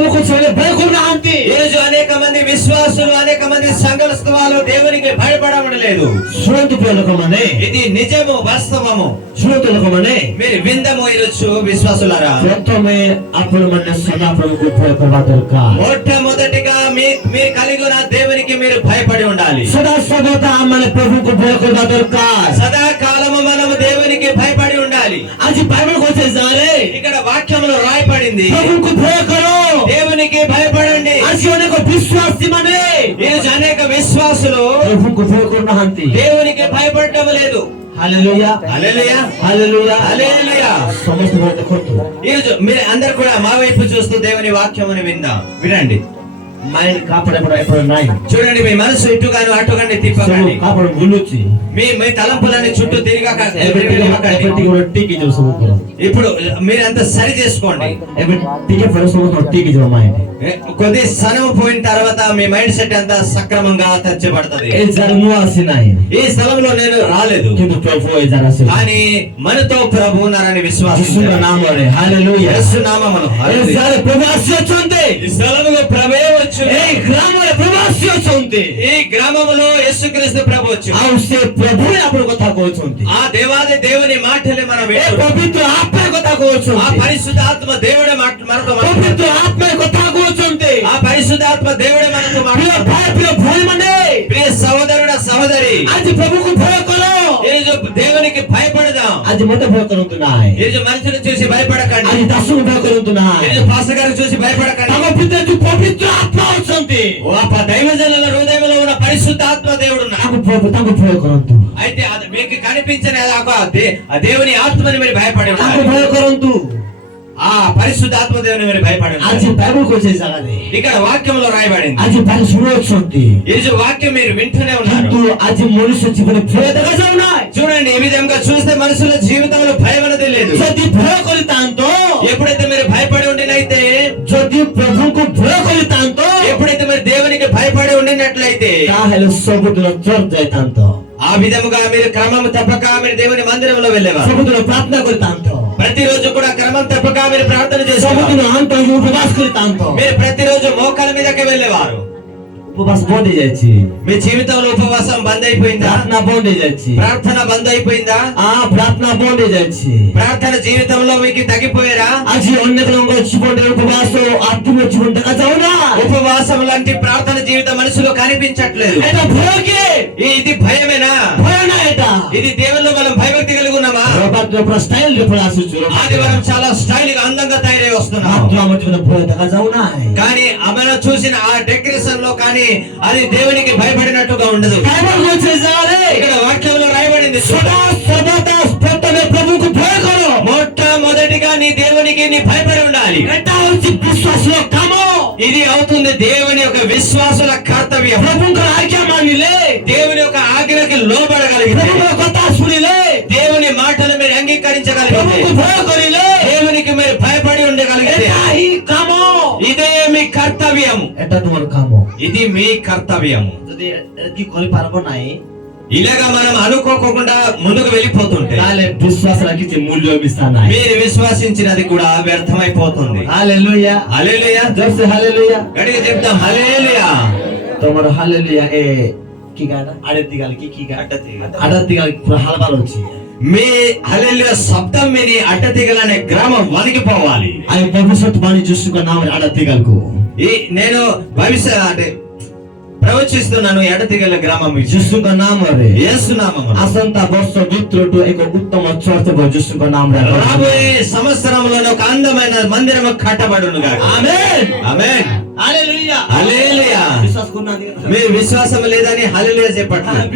ప్రభుకు భయపడనాంతి. ఈ రోజు అనేక మంది విశ్వాసులు అనేక మంది సంఘస్థులు దేవునికి భయపడలేదు. శుణంతు ప్రియలోకమనే, ఇది నిజము, వాస్తవము. శుణంతు లోకమనే, మీరు విందము ఈరోజు విశ్వాసులారా. ప్రథమే అప్పుడు మన సదా ప్రభుకు భయపడవ దొరకాలి. మొట్టమొదటిగా మీరు కలిగి ఉన్న దేవునికి మీరు భయపడి ఉండాలి. సదా సర్వదా మన ప్రభుకు భయపడవ దొరకాలి. సదాకాలము మనము దేవునికి భయపడి ఉండాలి. అది బైబిల్కి వచ్చేసారే, ఇక్కడ వాక్యంలో రాయబడింది, ప్రభుకు భయకరో, దేవునికి భయపడండి. అనేక విశ్వాసి మనే, ఈరోజు అనేక విశ్వాసులు ప్రభుకు భయపడనాంతి, దేవునికి భయపడటం లేదు. హల్లెలూయా, హల్లెలూయా, హల్లెలూయా, హల్లెలూయా. సమస్త భయపడకొట్టు. ఈరోజు మీరు అందరు కూడా మా వైపు చూస్తూ దేవుని వాక్యముని వినండి. మైండ్ కాపాడబడ ఎప్పుడు నాయి. చూడండి, మీ మనసు ఇటుగాను అటుగాని తిప్పకండి. కాపాడు గులుచి మీ తలంపులని చుట్టూ తిరగక. ఇప్పుడు మీరంతా సరి చేసుకోండి. కొద్ది సనము పోయిన తర్వాత మీ మైండ్ సెట్ అంతా సక్రమంగా తెచ్చబడుతుంది. ఈ స్థలంలో నేను రాలేదు, కానీ మనతో ప్రభు ఉన్నారని విశ్వాసం. ఈ స్థలంలో ప్రభే వచ్చు. ఈ గ్రామంలో యేసుక్రీస్తు ప్రభు వచ్చు. ఆ దేవాది దేవుని మాటలు మనం పవిత్ర ఆత్మ কথা কইছো, ఆ పరిశుద్ధ ఆత్మ దేవుడే మనతో పవిత్ర ఆత్మ কথা কইছంতে, ఆ పరిశుద్ధాత్మ దేవుడే మనతో ప్రియ భాయి మనే, ప్రియ సహోదరుడా సహోదరి, আজি ప్రభుకు భయ করো. ఈరోజు దేవునికి భయపడదాం. আজি మత భయ করొంతునాయ్. ఈరోజు మనుషులను చూసి భయపడకండి. আজি దాసును భయ করొంతునాయ్. ఈరోజు పాస్టర్ గారిని చూసి భయపడకండి. తమ పితరు పవిత్ర ఆత్మ వచ్చంతే. ఓ దైవజనుల హృదయంలో ఉన్న పరిశుద్ధ ఆత్మ దేవుడు నాకు భయ করొంతు. అయితే మీకు కనిపించిన ఆ దేవుని ఆత్మని మీరు భయపడి నాకు భయ করొంతు. ఆ పరిశుద్ధాత్మ దేవుని మీరు భయపడి. আজি బైబిల్కి వచ్చేసారది. ఇక్కడ వాక్యంలో రాయబడింది. আজি బైబిల్ শুনొచ్చుంది. ఈరోజు వాక్యం మీరు వింటూనే ఉన్నారు. কিন্তু আজি మనుష్య జీవনে భయదగా ఉన్నాయి. చూడండి, ఈ విధంగా చూస్తే మనుషుల జీవితంలో భయం అనేది లేదు. যদি ভয় করিতাంতো, ఎప్పుడైతే మీరు భయపడి ఉండినైతే, যদি ప్రభుకు ভয় করিতাంতো, ఎప్పుడైతే మీరు దేవునికి భయపడి ఉండినట్లయితే, তাহলে সবুদల চর যাইতাంতো. ఆ విధముగా మీరు క్రమం తప్పక మీరు దేవుని మందిరంలో వెళ్ళేవారు. సబుదల ప్రార్థన కరితాంతో. ప్రతిరోజు కూడా క్రమం తప్పక మీరు ప్రార్థన చేసేవారు. సబుదల అంత ఉపవాస కరితాంతో. మీరు ప్రతిరోజు మోకాళ్ళ మీదకి వెళ్ళేవారు. ఉపవాస బంద్ అయిపోయింది. మీ జీవితంలో ఉపవాసం బంద్ అయిపోయిందా? ప్రార్థన బంద్ అయిపోయింది. ప్రార్థన బంద్ అయిపోయిందా? ప్రార్థన బంద్ అయిపోయింది. ప్రార్థన జీవితంలో మీకు తగ్గిపోయారా? আজি అన్యకులంగా వచ్చిపోతే ఉపవాసం అర్థం వచ్చిపోతే కదవునా. ఉపవాసం లాంటి ప్రార్థన జీవితం మనసులో కనిపించట్లేదు. এটা భయకే. ఇది భయమేనా? భయనా এটা. ఇది దేవుల్లో మనం భయభక్తి కలిగి ఉన్నామా? రొబర్ట్ స్టైల్ డిఫరెన్స్. ఆదివారం చాలా స్టైల్ గా అందంగా తయారై వస్తున్నాం. కానీ మనం చూసిన ఆ డెకరేషన్ లో కానీ అది దేవునికి భయపడినట్టుగా ఉండదు. ఇక్కడ వాక్యంలో రాయబడింది, ప్రభుకు భయ కరో. మొట్టమొదటిగా నీ దేవునికి నీ భయపడి ఉండాలి. ఇది అవుతుంది దేవుని యొక్క విశ్వాసుల కర్తవ్యం. దేవుని యొక్క ఆజ్ఞకి లోబడగలిగితే, దేవుని మాటలు మీరు అంగీకరించగలిగితే, దేవునికి మీరు భయపడి ఉండగలిగితే, ఇదే మీ కర్తవ్యం. ఇది మీ కర్తవ్యం. ఇలాగా మనం అనుకోకుండా ముందుకు వెళ్ళిపోతుంటే మీరు విశ్వాసించినది కూడా వ్యర్థమైపోతుంది. హల్లెలూయా, హల్లెలూయా, హల్లెలూయా. గట్టిగా చెప్తాం హల్లెలూయా. তোমার হালেলুয়া এ কি গানা আড়তিগালకి কি আড়তিগালకి హలబాలొచ్చి మీ హల్లెలూయా శబ్దం విని అడ్డతీగలనే గ్రామం వణికిపోవాలి. అయి భవిష్యత్తు బాని చూసుకున్నా అడ్డతీగలకు నేను భవిష్యత్ అంటే ప్రవచిస్తున్నాను. ఎడతీగల గ్రామం ଯୀଶୁଙ୍କ ନାମରେ, యేసు నామమున ଆସନ୍ତା ବର୍ଷ ଭିତରଠୁ ଏକ ଉତ୍ତମ ଚର୍ଚ୍ଚ ଯୀଶୁଙ୍କ ନାମରେ రాబోయే సంవత్సరంలో ఒక అందమైన మందిరం కట్టబడును గాక. ఆమేన్, ఆమేన్, హల్లెలూయా, హల్లెలూయా. మీరు విశ్వాసం లేదని హల్లెలూయా చెప్పట్లేదు.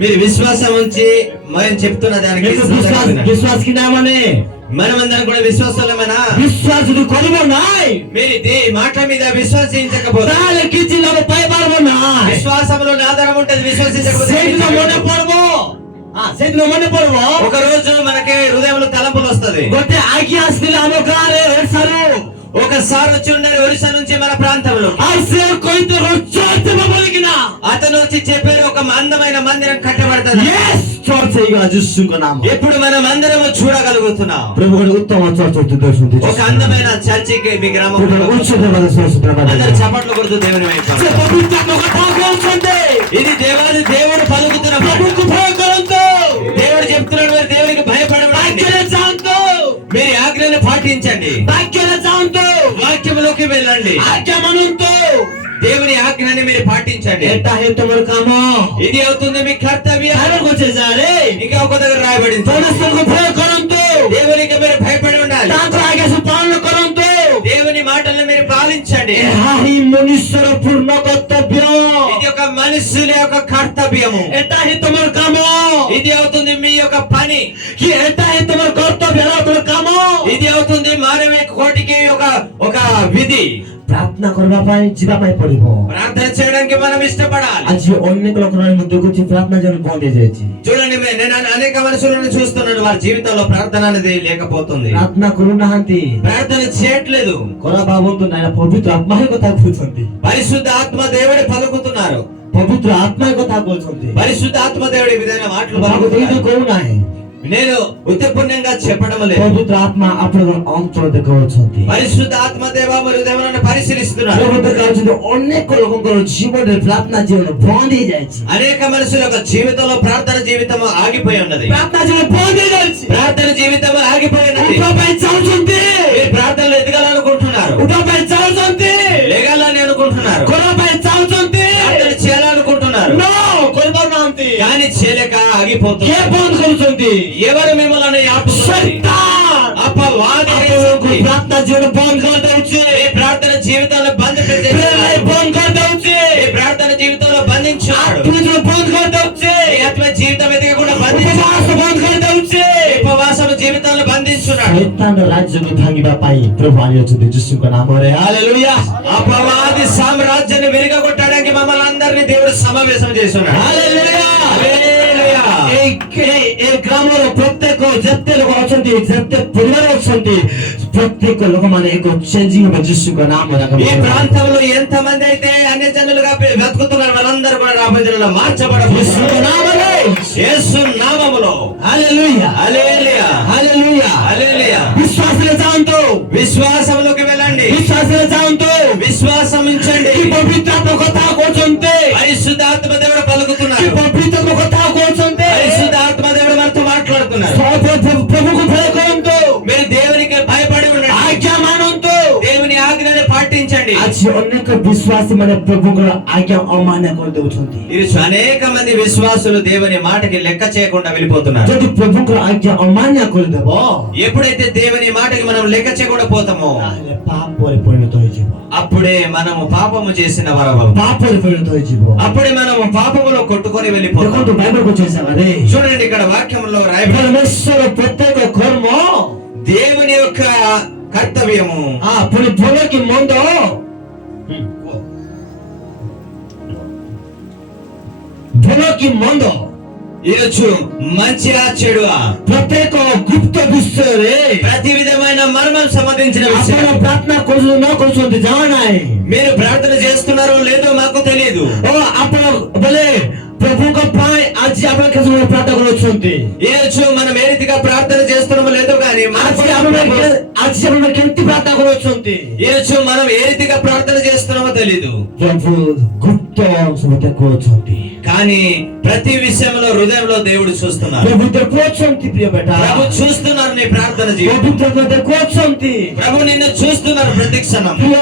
మీరు విశ్వాసం ఉంచి మేము చెప్తున్న దానికి విశ్వాసకి నామనే మనమందరం కూడా విశ్వాసమేనా? విశ్వాసుడు కొలువు నాయ్. మీరు ఈ మాట మీద విశ్వసించకపోతే విశ్వాసంలో ఆధారం ఉంటుంది. విశ్వసించకపోతే ఒక రోజు మనకి హృదయంలో తలంపులు వస్తుంది. ఒకసారి వచ్చి ఉండాలి ఒడిశా నుంచి మన ప్రాంతంలో. అతను వచ్చి చెప్పారు, ఒక అందమైన మందిరం కట్టబడుతుంది. Yes, church ହେଇଗଲା ଯୀଶୁଙ୍କ ନାମ. ఎప్పుడు మనం అందరం చూడగలుగుతున్నాం. ପ୍ରଭୁ ଗୋଟେ ଉତ୍ତମ ଚର୍ଚ୍ଚ ଉଦ୍ଦେଶ୍ୟ ఒక అందమైన చర్చికి మీ గ్రామంలో ଉଚ୍ଚତର అందరూ చప్పట్లు కొడుతూ దేవుని వైపు ఇది దేవాది దేవుడు పలుకుతున్న దేవుడు చెప్తున్నాడు, మీరు దేవునికి భయపడమండి, మీరు ఆజ్ఞను పాటించండి, వాక్యంలోకి వెళ్ళండి, దేవుని ఆజ్ఞని మీరు పాటించండి. ఇది అవుతుంది మీ కర్తవ్యం. ఇంకా ఒక దగ్గర రాయబడింది, దేవునికి మీరు భయపడి ఉండాలి, దేవుని మాటలను మీరు పాలించండి. మనుష్యର ପୂର୍ଣ୍ଣ କର୍ତ୍ତବ୍ୟ. ఇది ఒక మనుషుల యొక్క కర్తవ్యము. ଏଟା ହିଁ ତମର କାମ. ఇది అవుతుంది మీ యొక్క పని. ଏଟା ହିଁ ତମର କର୍ତ୍ତବ୍ୟ, ତମର କାମ. ఇది అవుతుంది మానవ కోటికి ఒక విధి. ପ୍ରାର୍ଥନା କରିବା ପାଇଁ ଯିବା ପାଇଁ ପଡିବ. ప్రార్థన చేయడానికి మనం ఇష్టపడాలి. ଆଜି ଅନେକ ଲୋକମାନେ ମୁଁ ଦେଖୁଛି ପ୍ରାର୍ଥନା ଜଣେ ବନ୍ଦ ହେଇଯାଇଛି. చూడండి, నేను అనేక మనుషులను చూస్తున్నాను, వారి జీవితంలో ప్రార్థన అనేది లేకపోతుంది. ପ୍ରାର୍ଥନା କରୁନାହାନ୍ତି, ప్రార్థన చేయట్లేదు. କରା ଭାବନ୍ତୁ ନାଇଁ, ପବିତ୍ର ଆତ୍ମା ହିଁ କଥା କହୁଛନ୍ତି. పరిశుద్ధ ఆత్మ దేవుడే పలుకుతున్నారు. ପବିତ୍ର ଆତ୍ମା ହିଁ କଥା କହୁଛନ୍ତି. పరిశుద్ధ ఆత్మ దేవుడి విధంగా మాటలు ଏଇଟା పలుకుతున్నారు. କହୁନାହିଁ. నేను ఉత్తపుణ్యంగా చెప్పడం లేదు. ପବିତ୍ର ଆତ୍ମା ଆପଣଙ୍କର ଅନ୍ତର ଦେଖାଉଛନ୍ତି. పరిశుద్ధ ఆత్మ దేవ హృదయములను పరిశీలిస్తున్నారు. ପ୍ରଭୁ ଦେଖାଉଛନ୍ତି ଅନେକ ଲୋକଙ୍କର ଜୀବନରେ ପ୍ରାର୍ଥନା ଜୀବନ ବନ୍ଦ ହେଇଯାଇଛି. అనేక మనుషుల యొక్క జీవితంలో ప్రార్థన జీవితం ఆగిపోయి ఉన్నది. ପ୍ରାର୍ଥନା ଜୀବନ ବନ୍ଦ ହେଇଯାଇଛି. ప్రార్థన జీవితం ఆగిపోయి ఉన్నది. ଉଠିବା ପାଇଁ ଚାହୁଁଛନ୍ତି, మీరు ప్రార్థనలు ఎదగాలనుకుంటున్నారు, ଉଠିବା ପାଇଁ ଚାହୁଁଛନ୍ତି, లేగాలని అనుకుంటున్నారు, କରିବା ପାଇଁ ଚାହୁଁଛନ୍ତି, ప్రార్థన చేయాలనుకుంటున్నారు, ନో କରିପାରୁନାହାନ୍ତି. కానీ చేయలేక ఆగిపోతున్నారు. କିଏ ବନ୍ଦ କରୁଛନ୍ତି? ఎవరు మిమ్మల్ని ఆపుతున్నారు? ଶୈତାନ. అపవాది ଆପଣଙ୍କୁ ପ୍ରାର୍ଥନା ଜୀବନ ବନ୍ଦ କରିଦେଉଛି. మీ ప్రార్థన జీవితంలో ପ୍ରେମ ବନ୍ଦ କରିଦେଉଛି. మీ ప్రార్థన జీవితంలో బంధించాడు. ଆତ୍ମୀୟ ବନ୍ଦ କରିଦେଉଛି. మీ ఆత్మ జీవితం ఎదిగి కూడా ଉପବାସ బంధించాడు. ବନ୍ଦ କରିଦେଉଛି. ఉపవాసం జీవితంలో బంధించున్నాడు. ଶୈତାନର ରାଜ୍ୟକୁ ଭାଙ୍ଗିବା ପାଇଁ ପ୍ରଭୁ ଆଣିଅଛନ୍ତି ଯୀଶୁଙ୍କ ନାମରେ. ହାଲେଲୁୟା. అపవాది సామ్రాజ్యాన్ని విరగొట్టడానికి మమ్మల్ని అందరినీ దేవుడు సమావేశం చేస్తున్నాడు. ହାଲେଲୁୟା. హల్లెలూయా. ଏ ଗ୍ରାମର ପ୍ରତ୍ୟେକ ଯେତେ ଲୋକ ଅଛନ୍ତି, ଯେତେ ପରିବାର ଅଛନ୍ତି, ପ୍ରତ୍ୟେକ ଲୋକମାନେ ଏକ ଚେଞ୍ଜିଂ ହେବ ଯୀଶୁଙ୍କ ନାମରେ. ఈ ప్రాంతంలో ఎంత మంది అయితే అన్య జనులుగా బ్రతుకుతున్నారు, వాళ్ళందరూ కూడా రాబోయే దినాల్లో మార్చబడతారు ଯୀଶୁଙ୍କ ନାମରେ. యేసు నామములో. ହାଲେଲୁୟା. హల్లెలూయా. ହାଲେଲୁୟା. హల్లెలూయా. విశ్వాసରେ ଯାଆନ୍ତୁ, విశ్వాసంలోకి వెళ్ళండి, విశ్వాసରେ ଯାଆନ୍ତୁ. విశ్వాసం ఉంచండి. କି ପବିତ୍ରାତ୍మ କଥା କହୁଛନ୍ତି, పరిశుద్ధాత్మ దేవుడు କି పలుకుతున్నారు, ପବିତ୍ରାତ୍మ କଥା କହୁଛନ୍ତି. పరిశుద్ధాత్మ దేవుడు మనతో మాట్లాడుతున్నారు. ప్రభువుకు భୟ କରନ୍ତୁ, మీరు దేవునికి భయపడి ఉండండి, ఆజ్ఞା ମାନନ୍ତୁ. దేవుని ఆజ్ఞని పాటించండి. ଆଜି ଅନେକ ବିଶ୍ୱାସୀ ମାନେ ପ୍ରଭୁଙ୍କର ଆଜ୍ଞା ଅମାନ୍ୟ କରିଦେଉଛନ୍ତି. ఈరోజు అనేక మంది విశ్వాసులు దేవుని మాటకి లెక్క చేయకుండా వెళ్ళిపోతున్నారు. ଯଦି ପ୍ରଭୁଙ୍କର ଆଜ୍ଞା ଅମାନ୍ୟ କରିଦେବ, ఎప్పుడైతే దేవుని మాటకి మనం లెక్క చేయకుండా పోతామో ତାହେଲେ ପାପରେ ପରିଣତ ହୋଇଯିବ. అప్పుడే మనము పాపము చేసిన వారము, ପାପରେ ପରିଣତ ହୋଇଯିବ. అప్పుడే మనము పాపములో కొట్టుకొని వెళ్ళిపోతాం. ଦେଖନ୍ତୁ ବାଇବଲ କହୁଛି ହିସାବରେ, చూడండి, ఇక్కడ వాక్యంలో రాయబడి ପରମେଶ୍ୱର ପ୍ରତ୍ୟେକ କର୍ମ దేవుని యొక్క కర్తవ్యము ପୁଣି ଭଲ କି ମନ୍ଦ, ଭଲ କି ମନ୍ଦ, ఈరోజు మంచిగా చెడుగా ପ୍ରତ୍ୟେକ ଗୁପ୍ତ ବିଷୟରେ ప్రతి విధమైన మర్మం సంబంధించిన ଆପଣ విషయం ପ୍ରାର୍ଥନା କରୁଛନ୍ତି ନ କରୁଛନ୍ତି ଜଣା ନାହିଁ. మీరు ప్రార్థన చేస్తున్నారో లేదో మాకు తెలియదు. ଓ ଆପଣ ବୋଲେ ପ୍ରଭୁଙ୍କ ପାଇଁ ଆଜି ଆପଣ କେତେ ସମୟ ପ୍ରାର୍ଥନା କରୁଛନ୍ତି? ఈరోజు మనం ఏ రీతిగా ప్రార్థన చేస్తున్నామో లేదో కానీ ଆଜି ଆପଣ କେମିତି ପ୍ରାର୍ଥନା କରୁଛନ୍ତି? ఈరోజు మనం ఏ రీతిగా ప్రార్థన చేస్తున్నామో తెలీదు. ପ୍ରଭୁ ଗୁପ୍ତ ସବୁ ଦେଖୁଅଛନ୍ତି. కానీ ప్రతి విషయంలో హృదయంలో దేవుడు చూస్తున్నారు. ପ୍ରଭୁ ଦେଖୁଅଛନ୍ତି ପ୍ରିୟ ବେଟା. ప్రభు చూస్తున్నారు నీ ప్రార్థన జీవితం. ପ୍ରଭୁ ଦେଖୁଅଛନ୍ତି. ప్రభు నిన్ను చూస్తున్నారు ప్రతి క్షణం. ପ୍ରିୟ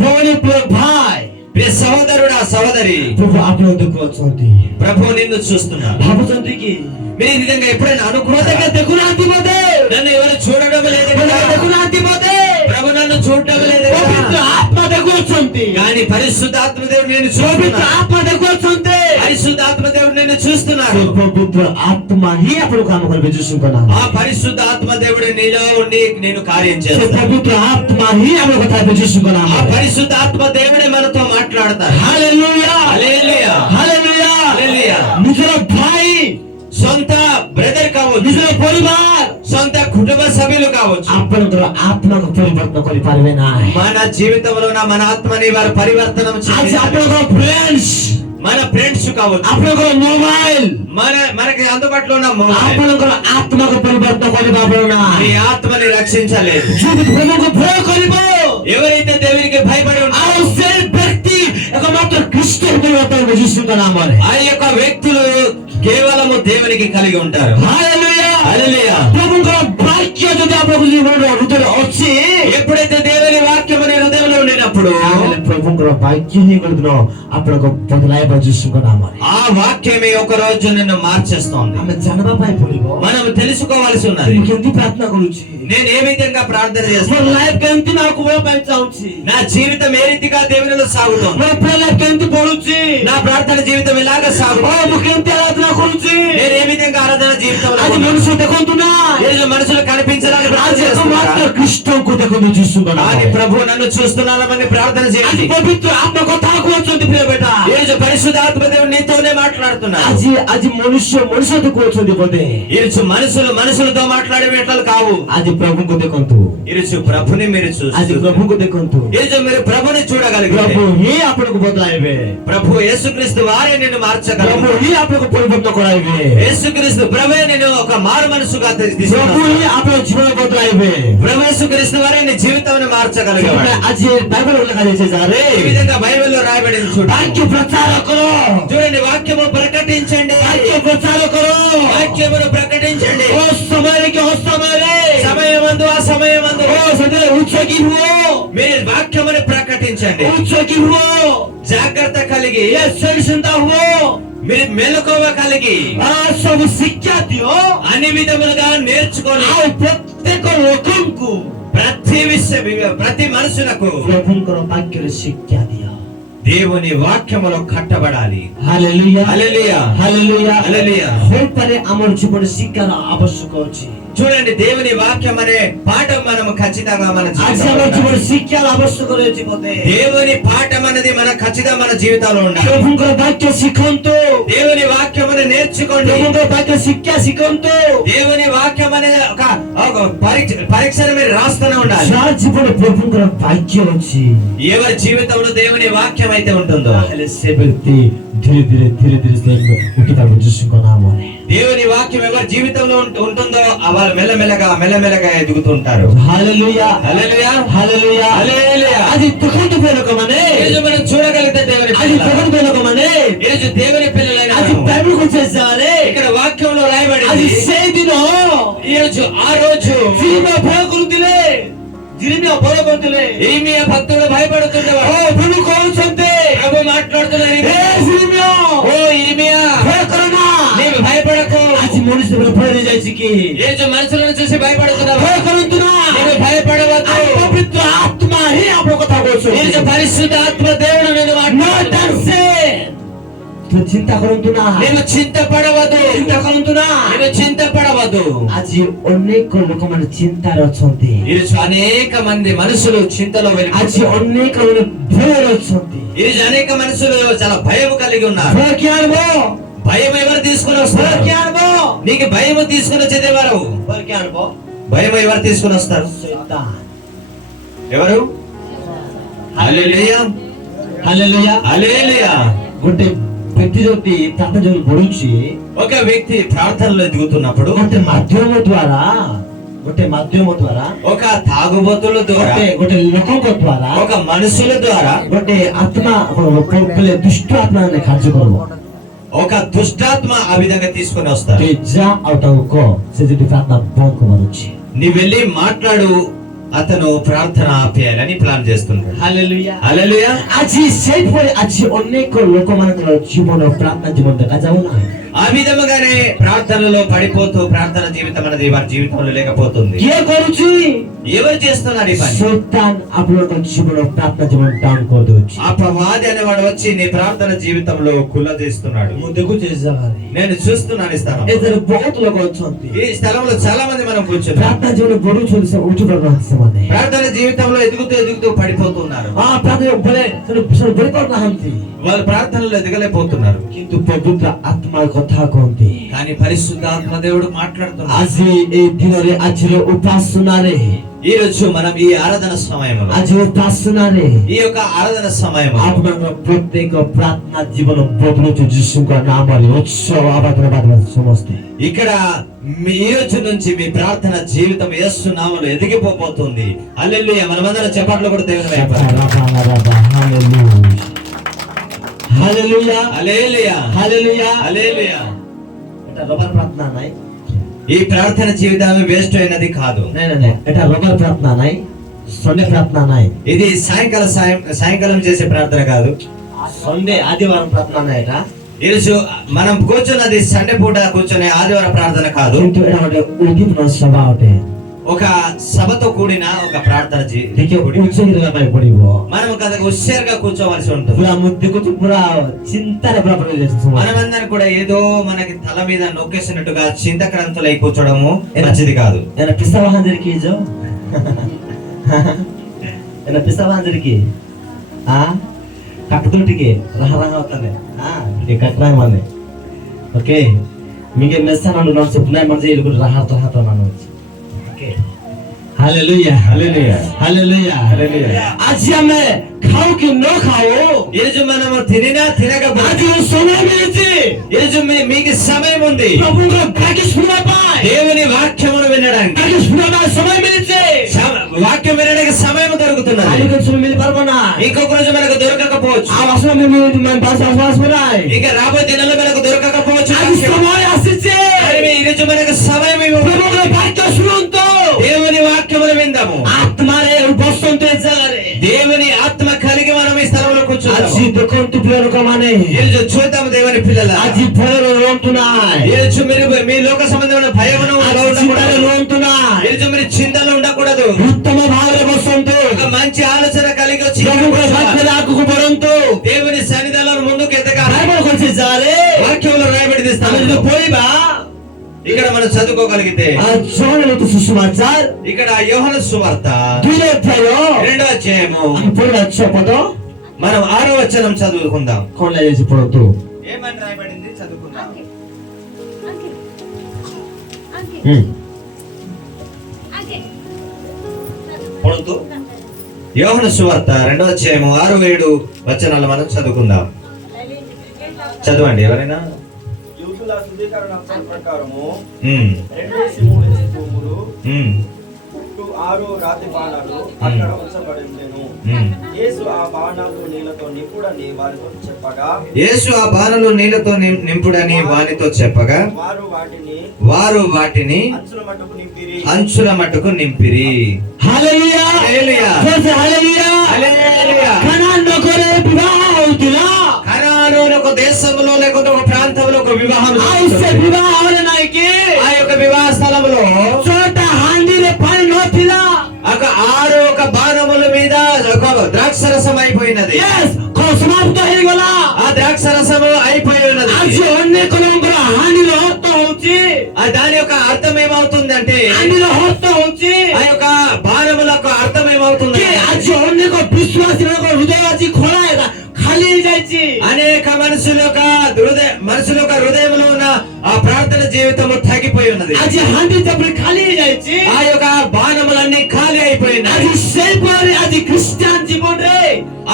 ଭଉଣୀ, ପ୍ରିୟ ଭାଇ, ప్రియ సహోదరుడా సహోదరి, ପ୍ରଭୁ ଆପଣଙ୍କୁ ଦେଖୁଅଛନ୍ତି. ప్రభు నిన్ను చూస్తున్నారు. ଭାବୁଛନ୍ତି କି మీరు ఈ విధంగా ఎప్పుడైనా ମୋତେ అనుకున్నారా? ଦେଖୁନାହାନ୍ତି ବୋଧେ, నన్ను ఎవరు చూడడం లేదు ମୋତେ కదా? ଦେଖୁନାହାନ୍ତି ବୋଧେ, ప్రభు నన్ను చూడడం లేదు ପବିତ୍ର కదా? ଆତ୍ମା ଦେଖୁଅଛନ୍ତି. కానీ పరిశుద్ధాత్మ దేవుడు నిన్ను ପବିତ୍ର చూస్తున్నారు. ଆତ୍ମା ଦେଖୁଅଛନ୍ତି. పరిశుద్ధాత్మ దేవుడు నిన్ను చూస్తున్నారు. ସେ ପବିତ୍ର ଆତ୍ମା ହିଁ ଆପଣଙ୍କୁ କାମ କରିବେ ଯୀଶୁଙ୍କ ନାମ. ఆ పరిశుద్ధ ఆత్మ దేవుడు నీలో ఉండి నేను కార్యం ସେ చేస్తాను. ପବିତ୍ର ଆତ୍ମା ହିଁ ଆମ କଥା ହେବେ ଯୀଶୁଙ୍କ ఆ ନାମ. పరిశుద్ధ ఆత్మ దేవుడే మనతో మాట్లాడతారు. ହାଲେଲୁୟା, హల్లెలూయా. ହାଲେଲୁୟା. హల్లెలూయా. ନିଜର ଭାଇ, సొంత బ్రదర్ కావచ్చు, ନିଜର ପରିବାର సొంత కుటుంబ సభ్యులు కావచ్చు, ଆପଣଙ୍କର ଆତ୍ମାକୁ ପରିବର୍ତ୍ତନ କରିପାରିବେ ନାହିଁ. మన జీవితంలో మన ఆత్మని వారు పరివర్తనం ଆଜି చేస్తారు. ଆପଣଙ୍କର ଫ୍ରେଣ୍ଡସ୍, మన ఫ్రెండ్స్ కావచ్చు, ଆପଣଙ୍କର ମୋବାଇଲ, మనకి అందుబాటులో ఉన్న మొబైల్ ଆପଣଙ୍କର ଆତ୍ମାକୁ ପରିବର୍ତ୍ତନ କରିବା ଆପଣ నీ ఆత్మని రక్షించలేదు. ప్రభువుకు భୟ କରିବ, ఎవరైతే దేవునికి భయపడి ఉంటారో ଆଉ ସେ ବ୍ୟକ୍ତି ଏକମାତ୍ର ଖ୍ରୀଷ୍ଟ ପରିବର୍ତ୍ତନ ଯୀଶୁଙ୍କ ନାମରେ। ఆ యొక్క వ్యక్తులు కేవలము దేవునికి కలిగి ఉంటారు. ହାଲେଲୁୟା హల్లెలూయా. ప్రభుଙ୍କର ବାକ୍ୟ ଯଦି ଆପଣଙ୍କ ଜୀବନରେ ହୃଦୟରେ ଅଛି, ఎప్పుడైతే దేవుని వాక్యం నీ హృదయంలో ఉండినప్పుడు ତାହେଲେ ପ୍ରଭୁଙ୍କର ବାକ୍ୟ ହିଁ କରିଦିନ ଆପଣଙ୍କ ବଦଳାଇବ ଯୀଶୁଙ୍କ ନାମରେ। ఆ వాక్యమే ఒక రోజు నిన్ను మార్చేస్తోంది. ଆମେ ଜାଣିବା ପାଇଁ ପଡିବ మనం తెలుసుకోవాల్సి ఉన్నది. ମୁଁ କେମିତି ପ୍ରାର୍ଥନା କରୁଛି, నేను ఏ విధంగా ప్రార్థన ମୋ చేస్తాను, ଲାଇଫ କେମିତି ମୁଁ ଆଗକୁ ବଢିବା ପାଇଁ ଚାହୁଁଛି, నా జీవితం ఏ రీతిగా దేవునిలో సాగుతోంది, ମୋ ପ୍ରେୟ ଲାଇଫ କେମିତି ବଢୁଛି, నా ప్రార్థన జీవితం ఎలాగ సాగుతోంది, ମୁଁ କେମିତି ଆରାଧନା କରୁଛି। నేను ఏ విధంగా ఆరాధన జీవితంలో ଆଜି ఉన్నాను. ମනුଷ୍ୟ ଦେଖନ୍ତୁ ନା, ఈ రోజు మనుషులు కనిపించడానికి ప్రార్థన ଆଜି చేస్తున్నారా? ଏକମାତ୍ର ଖ୍ରୀଷ୍ଟଙ୍କୁ ଦେଖନ୍ତୁ ଯୀଶୁଙ୍କ కానీ ନାମରେ। ప్రభు నన్ను చూస్తున్నానని ప్రార్థన ଆଜି చేయండి. ପବିତ୍ର ଆତ୍ମା କଥା କହୁଛନ୍ତି ପ୍ରିୟ ବେଟା। ఈ రోజు పరిశుద్ధాత్మ దేవుడు నీతోనే మాట్లాడుతున్నాడు. ଆଜି ମନୁଷ୍ୟ ସହିତ କହୁଛନ୍ତି ବୋଧେ, ఈ రోజు మనుషులతో మాట్లాడే మాటలు కావు. ଆଜି ପ୍ରଭୁଙ୍କୁ ଦେଖନ୍ତୁ, ఈ రోజు ప్రభుని మీరు ଆଜି చూస్తారు. ପ୍ରଭୁଙ୍କୁ ଦେଖନ୍ତୁ। ఈ రోజు మీరు ప్రభుని చూడగలిగితే ପ୍ରଭୁ ହିଁ ଆପଣଙ୍କୁ ବଦଳାଇବେ, ప్రభు యేసుక్రీస్తు వారే నిన్ను ପ୍ରଭୁ మార్చగలరు. ହିଁ ଆପଣଙ୍କୁ ପରିବର୍ତ୍ତନ କରାଇବେ, యేసుక్రీస్తు ప్రభువే నిన్ను ఒక మారు మనసుగా ପ୍ରଭୁ తీసుకొస్తారు. ହିଁ ଆପଣଙ୍କ ଜୀବନ ବଦଳାଇବେ। ప్రభు యేసుక్రీస్తు వారే నీ జీవితాన్ని మార్చగలిగేవాడు. ଆଜି ବାଇବଲ ଲେଖାଯାଇଛି ଯାରେ ఈ విధంగా బైబిల్లో రాయబడింది చూడండి. ବାକ୍ୟ ପ୍ରଚାର କର, చూడండి, వాక్యము ప్రకటించండి, ବାକ୍ୟ ప్రଚାର କର, వాక్యమును ప్రకటించండి. ଓ ସମୟରେ କି ଅସମୟରେ, సమయమందు ఆ సమయమందు ଓ ସେଥିରେ ଉତ୍ସକି ହୁଅ, మీరు వాక్యమును ప్రకటించండి. ଉତ୍ସକି ହୁଅ, జాగ్రత్త కలిగి ଚିନ୍ତା ହୁଅ, మీరు మెలకువ కలిగి ସବୁ ଶିକ୍ଷା ଦିଅ, అన్ని విధములుగా నేర్చుకొని ଆଉ ପ୍ରତ୍ୟେକ ଲୋକଙ୍କୁ ప్రతి మనుషులకు ପ୍ରଭୁଙ୍କର ବାକ୍ୟରେ ଶିକ୍ଷା ଦିଅ। దేవుని వాక్యములో కట్టబడాలి. ହାଲେଲୁୟା హల్లెలూయా. ହାଲେଲୁୟା హల్లెలూయా. ହୋଇପାରେ ଆମର ଜୀବନରେ ଶିକ୍ଷାର ଆବଶ୍ୟକ ଅଛି। చూడండి, దేవుని వాక్యం అనే పాఠం మనం ఖచ్చితంగా మన ଆଜି ଆମ జీవితంలో ଜୀବନରେ ఉండాలి. ଶିକ୍ଷାର ଆବଶ୍ୟକ ରହିଛି ବୋଧେ। దేవుని పాఠం అనేది మన ఖచ్చితంగా మన జీవితంలో ఉండాలి. ପ୍ରଭୁଙ୍କର ବାକ୍ୟ ଶିଖନ୍ତୁ, దేవుని వాక్యం అనే నేర్చుకోండి. ପ୍ରଭୁଙ୍କର ବାକ୍ୟ ଶିକ୍ଷା ଶିଖନ୍ତୁ। దేవుని వాక్యం అనేది ఒక పరీక్షను మీరు రాస్తూనే ఉండాలి. ଯାହା ଜୀବନରେ ପ୍ରଭୁଙ୍କର ବାକ୍ୟ ଅଛି, ఎవరి జీవితంలో దేవుని వాక్యం అయితే ఉంటుందో ତାହେଲେ ସେ ବ୍ୟକ୍ତି ଧୀରେ ଧୀରେ ସେ ଉଠିପାରିବ ଯୀଶୁଙ୍କ ନାମରେ। దేవుని వాక్యం ఎవరి జీవితంలో ఉంటుందో వాళ్ళు మెల్లమెల్లగా ఎదుగుతుంటారు. ହାଲେଲୁୟା హల్లెలూయా. ହାଲେଲୁୟା హల్లెలూయా. ଆଜି ଦେଖନ୍ତୁ ପ୍ରିୟ ଲୋକମାନେ, ఈరోజు మనం చూడగలిగితే దేవుని ଆଜି పిల్లలు, ଦେଖନ୍ତୁ ପ୍ରିୟ ଲୋକମାନେ, ఈరోజు దేవుని పిల్లలైన ଆଜି మనము, ବାଇବଲ ଯାରେ ఇక్కడ వాక్యంలో ଆଜି రాయబడింది. ସେଇଦିନ ఈ రోజు ఆ రోజు ଜିରିମିୟା ଭୟ କରୁଥିଲେ, ଜିରିମିୟା ଭୟ କରୁଥିଲେ। ఇర్మియా భక్తుడు భయపడుతుండేవాడు. ଓ ପ୍ରଭୁ କହୁଛନ୍ତି, ప్రభు మాట్లాడుతున్నారు, ହେ ଜିରିମିୟା ఓ ఇర్మియా ଭୟ କରନା। నీవు భయపడకు. ଆଜି ମଣିଷ ଭୟ ହେଇଯାଇଛି କି? ఈ రోజు మనుషులను చూసి భయపడుతున్నావు. ଭୟ କରନ୍ତୁ ନା, నీవు భయపడవద్దు. ଆଜି ପବିତ୍ର ଆତ୍ମା ହିଁ ଆପଣଙ୍କ କଥା ఈ రోజు କହୁଛନ୍ତି। పరిశుద్ధ ఆత్మ దేవుడు నిన్ను మాట్లాడుతున్నాడు. ଚିନ୍ତା କରନ୍ତୁ ନା, నీవు చింతపడవద్దు. ଚିନ୍ତା କରନ୍ତୁ ନା। నీవు చింతపడవద్దు. ଆଜି ଅନେକ ଲୋକମାନେ ଚିନ୍ତାରେ ଅଛନ୍ତି, ఈరోజు అనేక మంది మనుషులు చింతలో ଆଜି వెళ్ళిపోతున్నారు. ଅନେକ ମାନେ ଭୟରେ ଅଛନ୍ତି। ఈరోజు అనేక మనుషులు చాలా భయం కలిగి ఉన్నారు. ଭୟ କିଏ ଆଣିବ? భయం ఎవరు తీసుకుని ଭୟ వస్తారు? କିଏ ଆଣିବ? నీకు భయం తీసుకుని వచ్చేది ఎవరు? ଭୟ କିଏ ଆଣିବ? భయం ఎవరు తీసుకుని వస్తారు? ଶୈତାନ। ఎవరు? హల్లెలూయా. ହାଲେଲୁୟା। హల్లెలూయా. ଗୋଟେ ବ୍ୟକ୍ତି ଯଦି ପ୍ରାର୍ଥନା ଜୀବନ ବଢୁଛି, ఒక వ్యక్తి ప్రార్థనలో ఎదుగుతున్నప్పుడు ଗୋଟେ ମାଧ୍ୟମ ଦ୍ୱାରା ఒక తాగుబోతుల ద్వారా, ଗୋଟେ ଲୋକଙ୍କ ଦ୍ୱାରା ఒక మనుషుల ద్వారా, ଗୋଟେ ଆତ୍ମା ଦୁଷ୍ଟ ଆତ୍ମା ମାନେ କାର୍ଯ୍ୟ କରିବ। ఒక దుష్టాత్మ ఆ విధంగా తీసుకొని వస్తారు. ଯା ଆଉ ତାକୁ କହ, ସେ ଯଦି ପ୍ରାର୍ଥନା ବନ୍ଦ କରିବାର ଅଛି। నీవు వెళ్ళి మాట్లాడు, అతను ప్రార్థన ఆపేయాలని ప్లాన్ చేస్తున్నాడు. ହାଲେଲୁୟା। హల్లెలూయా. ଆଜି ସେଇପରି ଆଜି ଅନେକ ଲୋକମାନଙ୍କର ଜୀବନ ପ୍ରାର୍ଥନା ଜୀବନ ଦେଖାଯାଉନାହିଁ। ఆ విధముగానే ప్రార్థనలో పడిపోతూ ప్రార్థన జీవితం అనేది వారి జీవితంలో లేకపోతుంది. କିଏ କରୁଛି? ఎవరు చేస్తున్నారు ఈ పని? ଶୈତାନ ଆପଣଙ୍କ ଜୀବନ ପ୍ରାର୍ଥନା ଜୀବନ ଡାଉନ କରିଦଉଛି। ఆ ప్రవాది అనేవాడు వచ్చి నీ ప్రార్థన జీవితంలో కుల్లదీస్తున్నాడు. ମୁଁ ଦେଖୁଛି ଏ ଜାଗାରେ నేను చూస్తున్నాను ఈ స్థలం. ଏଥିରେ ବହୁତ ଲୋକ ଅଛନ୍ତି, ఈ స్థలంలో చాలా మంది మనం కూర్చున్నాం. ପ୍ରାର୍ଥନା ଜୀବନ ବଢୁଛନ୍ତି, ସେ ଉଠି ପାରୁନାହାନ୍ତି ସେମାନେ। ప్రార్థన జీవితంలో ఎదుగుతూ పడిపోతున్నారు. ପ୍ରାର୍ଥନା ବଢି ପାରୁନାହାନ୍ତି, వాళ్ళు ప్రార్థనలో ఎదగలేకపోతున్నారు. କିନ୍ତୁ ପବିତ୍ର ଆତ୍ମା କଥା କଥା କହନ୍ତି। కానీ పరిశుద్ధాత్మ దేవుడు మాట్లాడుతున్నాడు. ଆଜି ଏଇ ଦିନରେ ଆଜିର ଉପାସନାରେ ఈ రోజు మనం ఈ ఆరాధన సమయంలో ଆଜି ଉପାସନାରେ ఈ యొక్క ఆరాధన సమయంలో ଆପଣଙ୍କର ପ୍ରତ୍ୟେକ ପ୍ରାର୍ଥନା ଜୀବନ ବଦଳୁଛି ଯୀଶୁଙ୍କ ନାମରେ। ଉତ୍ସବ ଆରାଧନା ବାଦରେ ସମସ୍ତେ ఇక్కడ ఈ రోజు నుంచి మీ ప్రార్థన జీవితం యేసు నామములో ఎదిగిపోతుంది. హల్లెలూయా. మనమందరం చప్పట్లు కూడా దేవుని వైపు. ହାଲେଲୁୟା హల్లెలూయా. ହାଲେଲୁୟା హల్లెలూయా. এটা রবার প্রার্থনা নাই, ఈ ప్రార్థన జీవితం వేస్ట్ అయినది కాదు. নাই নাই নাই, এটা রবার প্রার্থনা নাই, సండే ప్రార్థన নাই, ఇది సాయంకాలం చేసే ప్రార్థన కాదు. సండే ఆదివారం ప్రార్థన নাই। এটা ఈ రోజు మనం కూర్చున్నది సండే పూట కూర్చునే ఆదివారం ప్రార్థన కాదు. কিন্তু এটা ଗୋଟେ উদ্দীপন সভা অটে। ఒక సభతో కూడిన ఒక ప్రార్థన ଟିକେ ଉଚ୍ଚ ପାଇଁ ପଡିବ। మనం కదా హుషారుగా కూర్చోవలసి ఉంటుంది. ପୁରା ମୁଦ୍ଦକୁ ପୁରା ଚିନ୍ତାରେ ପୁରା ପଡିଯାଇଛି। మనమందరం కూడా ఏదో మనకి తల మీద నొక్కేసినట్టుగా చింతక్రాంతులై కూర్చోవడము మంచిది కాదు. ଏନା ପିସା ବାହାନ୍ଦରି କି ଯୋ ଏନା ପିସା ବାହାନ୍ଦରି କି ఆ కట్టుతో ଟିକେ రహ రహ అవుతానే ఆ ଟିକେ కట్రాయ ମାନେ ఓకే మిగే మెస్సన ను నొన్ సుప్నాయ మనజే ఇలుగు రహ రహ తో మనొచ్చు। Hallelujah hallelujah hallelujah hallelujah. आज ଆମେ खाओ कि न खाओ, ఈ రోజు మనము తినినా తినకపోయినా आज समय मिलଛି, ఈ రోజు మీకు సమయం ఉంది ప్రభుଙ୍କ వాక్య ଶୁଣିବା ପାଇଁ, దేవుని వాక్యమును వినడానికి వాక్య ଶୁଣିବା ପାଇଁ ସମୟ ମିଳିଛି। వాక్యం వినడానికి సమయం దొరుకుతున్నది. ଆଉ କିଛି ସମୟ ମିଳି ପାରିବ ନା, ఇంకొక రోజు మనకు దొరకకపోవచ్చు. ଆଉ ଆସନ మనం ବାସ ବନାଇ ఇక రాబోయే దినాల్లో మనకు దొరకకపోవచ్చు. ଆଜି ସମୟ ଆସିଛି, ఈ రోజు మనకు సమయం ప్రభుଙ୍କ వాక్య ଶୁଣନ୍ତୁ, దేవుని వాక్యమును విందాము. ఆత్మରେ ବସନ୍ତୁ ଏ ଜାଗାରେ। దేవుని ఆత్మ కలిగి మనం ఈ స్థలంలో కూర్చుందాము. ଆଜି ଦେଖନ୍ତୁ ପ୍ରିୟ ଲୋକମାନେ, ఈ రోజు చూద్దాము దేవుని పిల్లల. ଆଜି ଭୟରେ ରୁହନ୍ତୁ ନାହିଁ, ఈ రోజు మీరు మీ లోక సంబంధమైన భయమును ଚିନ୍ତାରେ ରୁହନ୍ତୁ ఈ ନାହିଁ, రోజు మీరు చింతలో ఉండకూడదు. ఉత్తమ భాବରେ ବସନ୍ତୁ, ఒక మంచి ఆలోచన కలిగి వచ్చి ప్రభుଙ୍କ వాక్ୟରେ ଆଗକୁ ବଢନ୍ତୁ। దేవుని సన్నిధానంలో ముందుకు ఎదగాలి. బైబిల్ କହିଛି ଯାରେ వాక్యంలో రాయబడింది ଆମେ స్థానంలో ଯଦି ପଢିବା ఇక్కడ మనం చదువుకోగలిగితే ଜଣେ ସୁସମାଚାର ఇక్కడ యోహాను సువార్త 2 ଅଧ୍ୟାୟ 2వ అధ్యాయము ଆମେ ପଢିବା 6 పଦ మనం 6వ వచనం చదువుకుందాం. କଣ ଲାଗିଛି ପଢନ୍ତୁ। ఏమని రాయబడింది చదువుకుందాం. ପଢନ୍ତୁ। యోహాను సువార్త 2వ అధ్యాయము 6, 7 వచనాలు మనం చదువుకుందాం. చదవండి ఎవరైనా. యూదుల శుద్ధీకరణ ప్రకారము ఉమ్, 2-3 తూములు ఉమ్, 6 రాతి బాణాలు అక్కడ ఉంచబడిందెను. ఉమ్. యేసు ఆ బాణాలు నీళ్లతో నింపుడని వారితో చెప్పగా యేసు ఆ బాణలు నీళ్లతో నింపుడని వానితో చెప్పగా వారు వాటిని అంచుల మట్టుకు నింపిరి. ହାଲେଲୁୟା హల్లెలూయా. ହାଲେଲୁୟା హల్లెలూయా. కనాన్ నగରରେ ବିବାହ ହଉଥିଲା, కనాను ఒక దేశంలో లేకపోతే ఒక ప్రాంతంలో ఒక వివాహం ଆଉ ସେ ବିବାହ ହରେ ନାହିଁ କି ఆ యొక్క వివాహ స్థలంలో 6ଟା ହାଣ୍ଡିରେ ପାଣି ନଥିଲା। ఒక బాణముల మీద ఒక ద్రాక్షరసం అయిపోయినది. କଣ ସମାପ୍ତ ହେଇଗଲା। ఆ ద్రాక్షరసము అయిపోయి ఉన్నది. ଆଜି ଅନେକ ଲୋକଙ୍କର ହାଣ୍ଡିର ଅର୍ଥ ହଉଛି, దాని యొక్క అర్థం ఏమవుతుంది అంటే ହାଣ୍ଡିର ଅର୍ଥ ହଉଛି ఆ యొక్క బాణములకు అర్థం ఏమవుతుంది କି ଆଜି ଅନେକ ବିଶ୍ୱାସୀ ମାନଙ୍କ ହୃଦୟ ଆଜି ଖୋଲା ହେଲା, ଖାଲି ହେଇଯାଇଛି। అనేక మనుషుల యొక్క హృదయంలో ఉన్న ఆ ప్రార్థన జీవితము తగ్గిపోయి ఉన్నది. ଆଜି ହାଣ୍ଡି ଯେପରି ଖାଲି ହେଇଯାଇଛି, ఆ యొక్క బాణములన్నీ ఖాళీ అయిపోయినాయి. ଆଜି ସେହିପରି ଆଜି ଖ୍ରୀଷ୍ଟିଆନ ଜୀବନରେ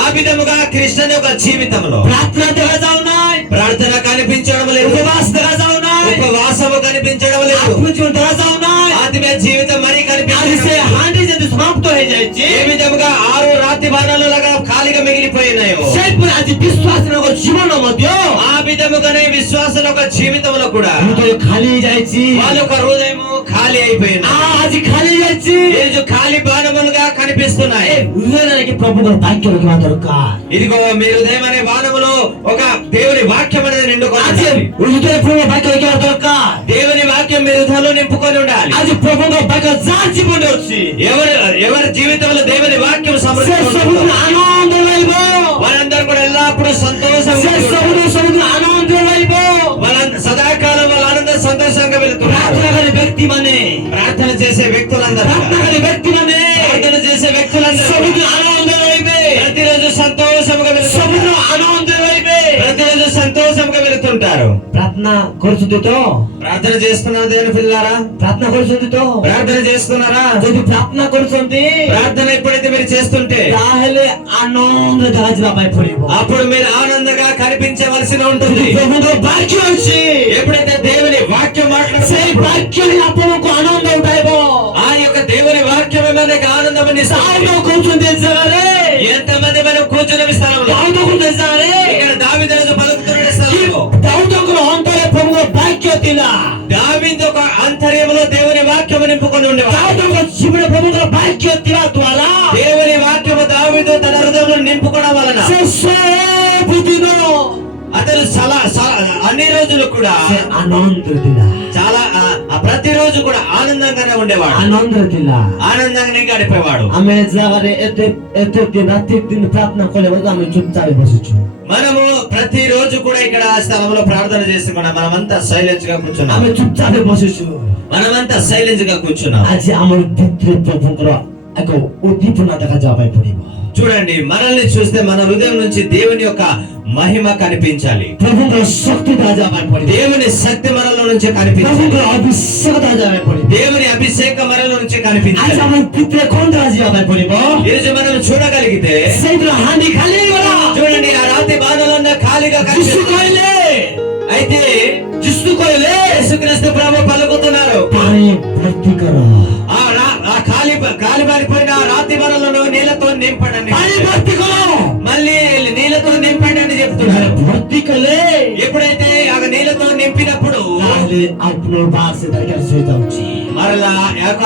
ఆ విధముగా క్రిస్టియన్ యొక్క జీవితంలో ପ୍ରାର୍ଥନା ଦେଖାଯାଉନାହିଁ, ప్రార్థన కనిపించడం లేదు, ଉପବାସ ଦେଖାଯାଉନାହିଁ, ఉపవాసము కనిపించడం లేదు, ଆତ୍ମଜୀବନ ଦେଖାଯାଉନାହିଁ। ఆత్మీయ జీవితం మరి ଆଜି కనిపించడం ସେ లేదు. ହାଣ୍ଡି ଯଦି ସମାପ୍ତ ହେଇଯାଇଛି, ఏ విధముగా 6 రాతి బాణాలు లాగా ఖాళీగా మిగిలిపోయినాయో ସେହିପରି ଆଜି ବିଶ୍ୱାସୀଙ୍କ ଜୀବନ ମଧ୍ୟ ఆ విధముగానే విశ్వాసుల యొక్క జీవితంలో కూడా ହୃଦୟ ଖାଲି ହେଇଯାଇଛି। వాళ్ళ యొక్క హృదయము ఖాళీ అయిపోయింది. ଆଜି ଖାଲି ହେଇଯାଇଛି, ఈ రోజు ఖాళీ బాణములుగా కనిపిస్తున్నాయి. ହୃଦୟରେ ప్రభుଙ୍କର ବାକ୍ୟ ରଖିବା ଦରକାର। ఇదిగో మీ హృదయం అనే బాణములో ఒక దేవుని వాక్యం అనేది ଆଜି నిండుకోవాలి. ହୃଦୟରେ ప్రభుଙ୍କ ବାକ୍ୟ ରଖିବା ଦରକାର। దేవుని వాక్యం మీ హృదయంలో నింపుకొని ఉండాలి. ଆଜି ప్రభుଙ୍କ ବାକ୍ୟ ଯାହା ଜୀବନରେ ଅଛି, ఎవరి జీవితంలో దేవుని వాక్యం ସେ సమృద్ధి ସବୁଦିନ ଆନନ୍ଦ ରହିବ, వారందరూ కూడా ఎల్లప్పుడూ సంతోషంగా ସେ ସବୁଦିନ ଆନନ୍ଦ ରହିବ। వాళ్ళ సదాకాలం వాళ్ళ ఆనంద సంతోషంగా వెళ్తున్నారు. ପ୍ରାର୍ଥନାକାରୀ ବ୍ୟକ୍ତିମାନେ, ప్రార్థన చేసే వ్యక్తులందరూ ପ୍ରାର୍ଥନାକାରୀ ବ୍ୟକ୍ତିମାନେ ప్రార్థన చేసే వ్యక్తులందరూ ସବୁଦିନ ଆନନ୍ଦ ରହିବେ, ప్రతిరోజు సంతోషంగా వెళ్తున్నారు. ସବୁଦିନ ଆନନ୍ଦ ରହିବେ। ప్రతిరోజు సంతోషంగా వెళ్తుంటారు. ପ୍ରାର୍ଥନା ପ୍ରାର୍ଥନା କରୁଛନ୍ତି ତ? ప్రార్థన చేస్తున్నారు దేవుని పిల్లారా? ପ୍ରାର୍ଥନା କରୁଛନ୍ତି ତ? ప్రార్థన చేస్తున్నారా? ଯଦି ପ୍ରାର୍ଥନା କରୁଛନ୍ତି ప్రార్థన ఎప్పుడైతే మీరు చేస్తుంటే ତାହେଲେ ଆନନ୍ଦ ଦେଖାଯିବା ପାଇଁ ପଡିବ। అప్పుడు మీరు ఆనందంగా కనిపించవలసి ఉంటుంది। ପ୍ରଭୁଙ୍କ ବାକ୍ୟ ଅଛି, ఎప్పుడైతే దేవుని వాక్యం ସେଇ మాట్లాడుతున్నప్పుడు ବାକ୍ୟ ହିଁ ଆପଣଙ୍କୁ ଆନନ୍ଦ ଉଠାଇବ। ఆ యొక్క దేవుని వాక్యమే మనకి ఆనందమని ଦାଉଦ କହୁଛନ୍ତି ଏ ଜାଗାରେ, ఎంతమంది మనం కూర్చున్న స్థలంలో ଦାଉଦ କହୁଛନ୍ତି ଏ ଜାଗାରେ ఇక్కడ దావీదు రాజు పలుకుతున్న స్థలంలో ଦାଉଦଙ୍କର ଅନ୍ତରରେ ପ୍ରଭୁଙ୍କ ବାକ୍ୟ ଥିଲା। దావీదు ఒక అంతర్యములో దేవుని వాక్యము నింపుకొని ఉండేవాడు। ଦାଉଦଙ୍କ ଜୀବନରେ ପ୍ରଭୁଙ୍କର ବାକ୍ୟ ଥିବା ଦ୍ୱାରା దేవుని వాక్యము దావీదు తన హృదయంలో నింపుకోవడం వలన ସେ ସବୁଦିନ అతను అన్ని రోజులు కూడా ସେ ଆନନ୍ଦରେ ଥିଲା, చాలా ప్రతిరోజు కూడా ఆనందంగానే ఉండేవాడు, ଆନନ୍ଦରେ ଥିଲା। ఆనందంగానే గడిపేవాడు। ଆମେ ଏ ଜାଗାରେ ଏତେ ଦିନ ରାତି ଦିନ ପ୍ରାର୍ଥନା କଲେ ଆମେ ଚୁପଚାପ ବସିଛୁ। మనము ప్రతిరోజు కూడా ఇక్కడ స్థలంలో ప్రార్థన చేసుకున్నాం, మనమంతా సైలెంట్ గా కూర్చున్నాం, ଆମେ ଚୁପଚାପ ବସିଛୁ। మనమంతా సైలెంట్ గా కూర్చున్నాం। ଆଜି ଆମର ଭିତରେ ପ୍ରଭୁଙ୍କର ଏକ ଉଦ୍ଦୀପନା ଦେଖାଯିବା ପାଇଁ ପଡିବ। చూడండి, మనల్ని చూస్తే మన హృదయం నుంచి దేవుని యొక్క మహిమ కనిపించాలి, ପ୍ରଭୁଙ୍କର ଶକ୍ତି ଦେଖାଯିବା ପାଇଁ ପଡିବ, దేవుని శక్తి మనలో నుంచి కనిపించాలి, ପ୍ରଭୁଙ୍କର ଅଭିଷେକ ଦେଖାଯିବା ପାଇଁ ପଡିବ। దేవుని అభిషేకం మనలో నుంచి ଆଜି కనిపించాలి। ଆମ ଭିତରେ କଣ ଦେଖାଯିବା ପାଇଁ ପଡିବ? ఈరోజు మనం చూడగలిగితే ସେଇଦିନ ହାଣ୍ଡି ଖାଲି ହେଇଗଲା। చూడండి, ఆ రాతి బాణలన్న ఖాళీగా ଯୀଶୁ కనిపిస్తుంది। କହିଲେ, అయితే ଯୀଶୁ କହିଲେ యేసుక్రీస్తు ప్రభు పలుకుతున్నారు, ପାଣି ଭର୍ତ୍ତି କର, ఆ గాలి మారిపోయిన ఆ రాతి బాణలను నీళ్లతో నింపండి, ପାଣି ଭର୍ତ୍ତି କର। మళ్ళీ నీళ్లతో నింపండి అని చెప్తున్నారు। ଭର୍ତ୍ତି କଲେ ఎప్పుడైతే ఆ నీళ్లతో నింపినప్పుడు ତାହେଲେ ଆଉ ପୁନର୍ବାର ସେ ତରକାରୀ ହୋଇଯାଉଛି। మరలా ఆ యొక్క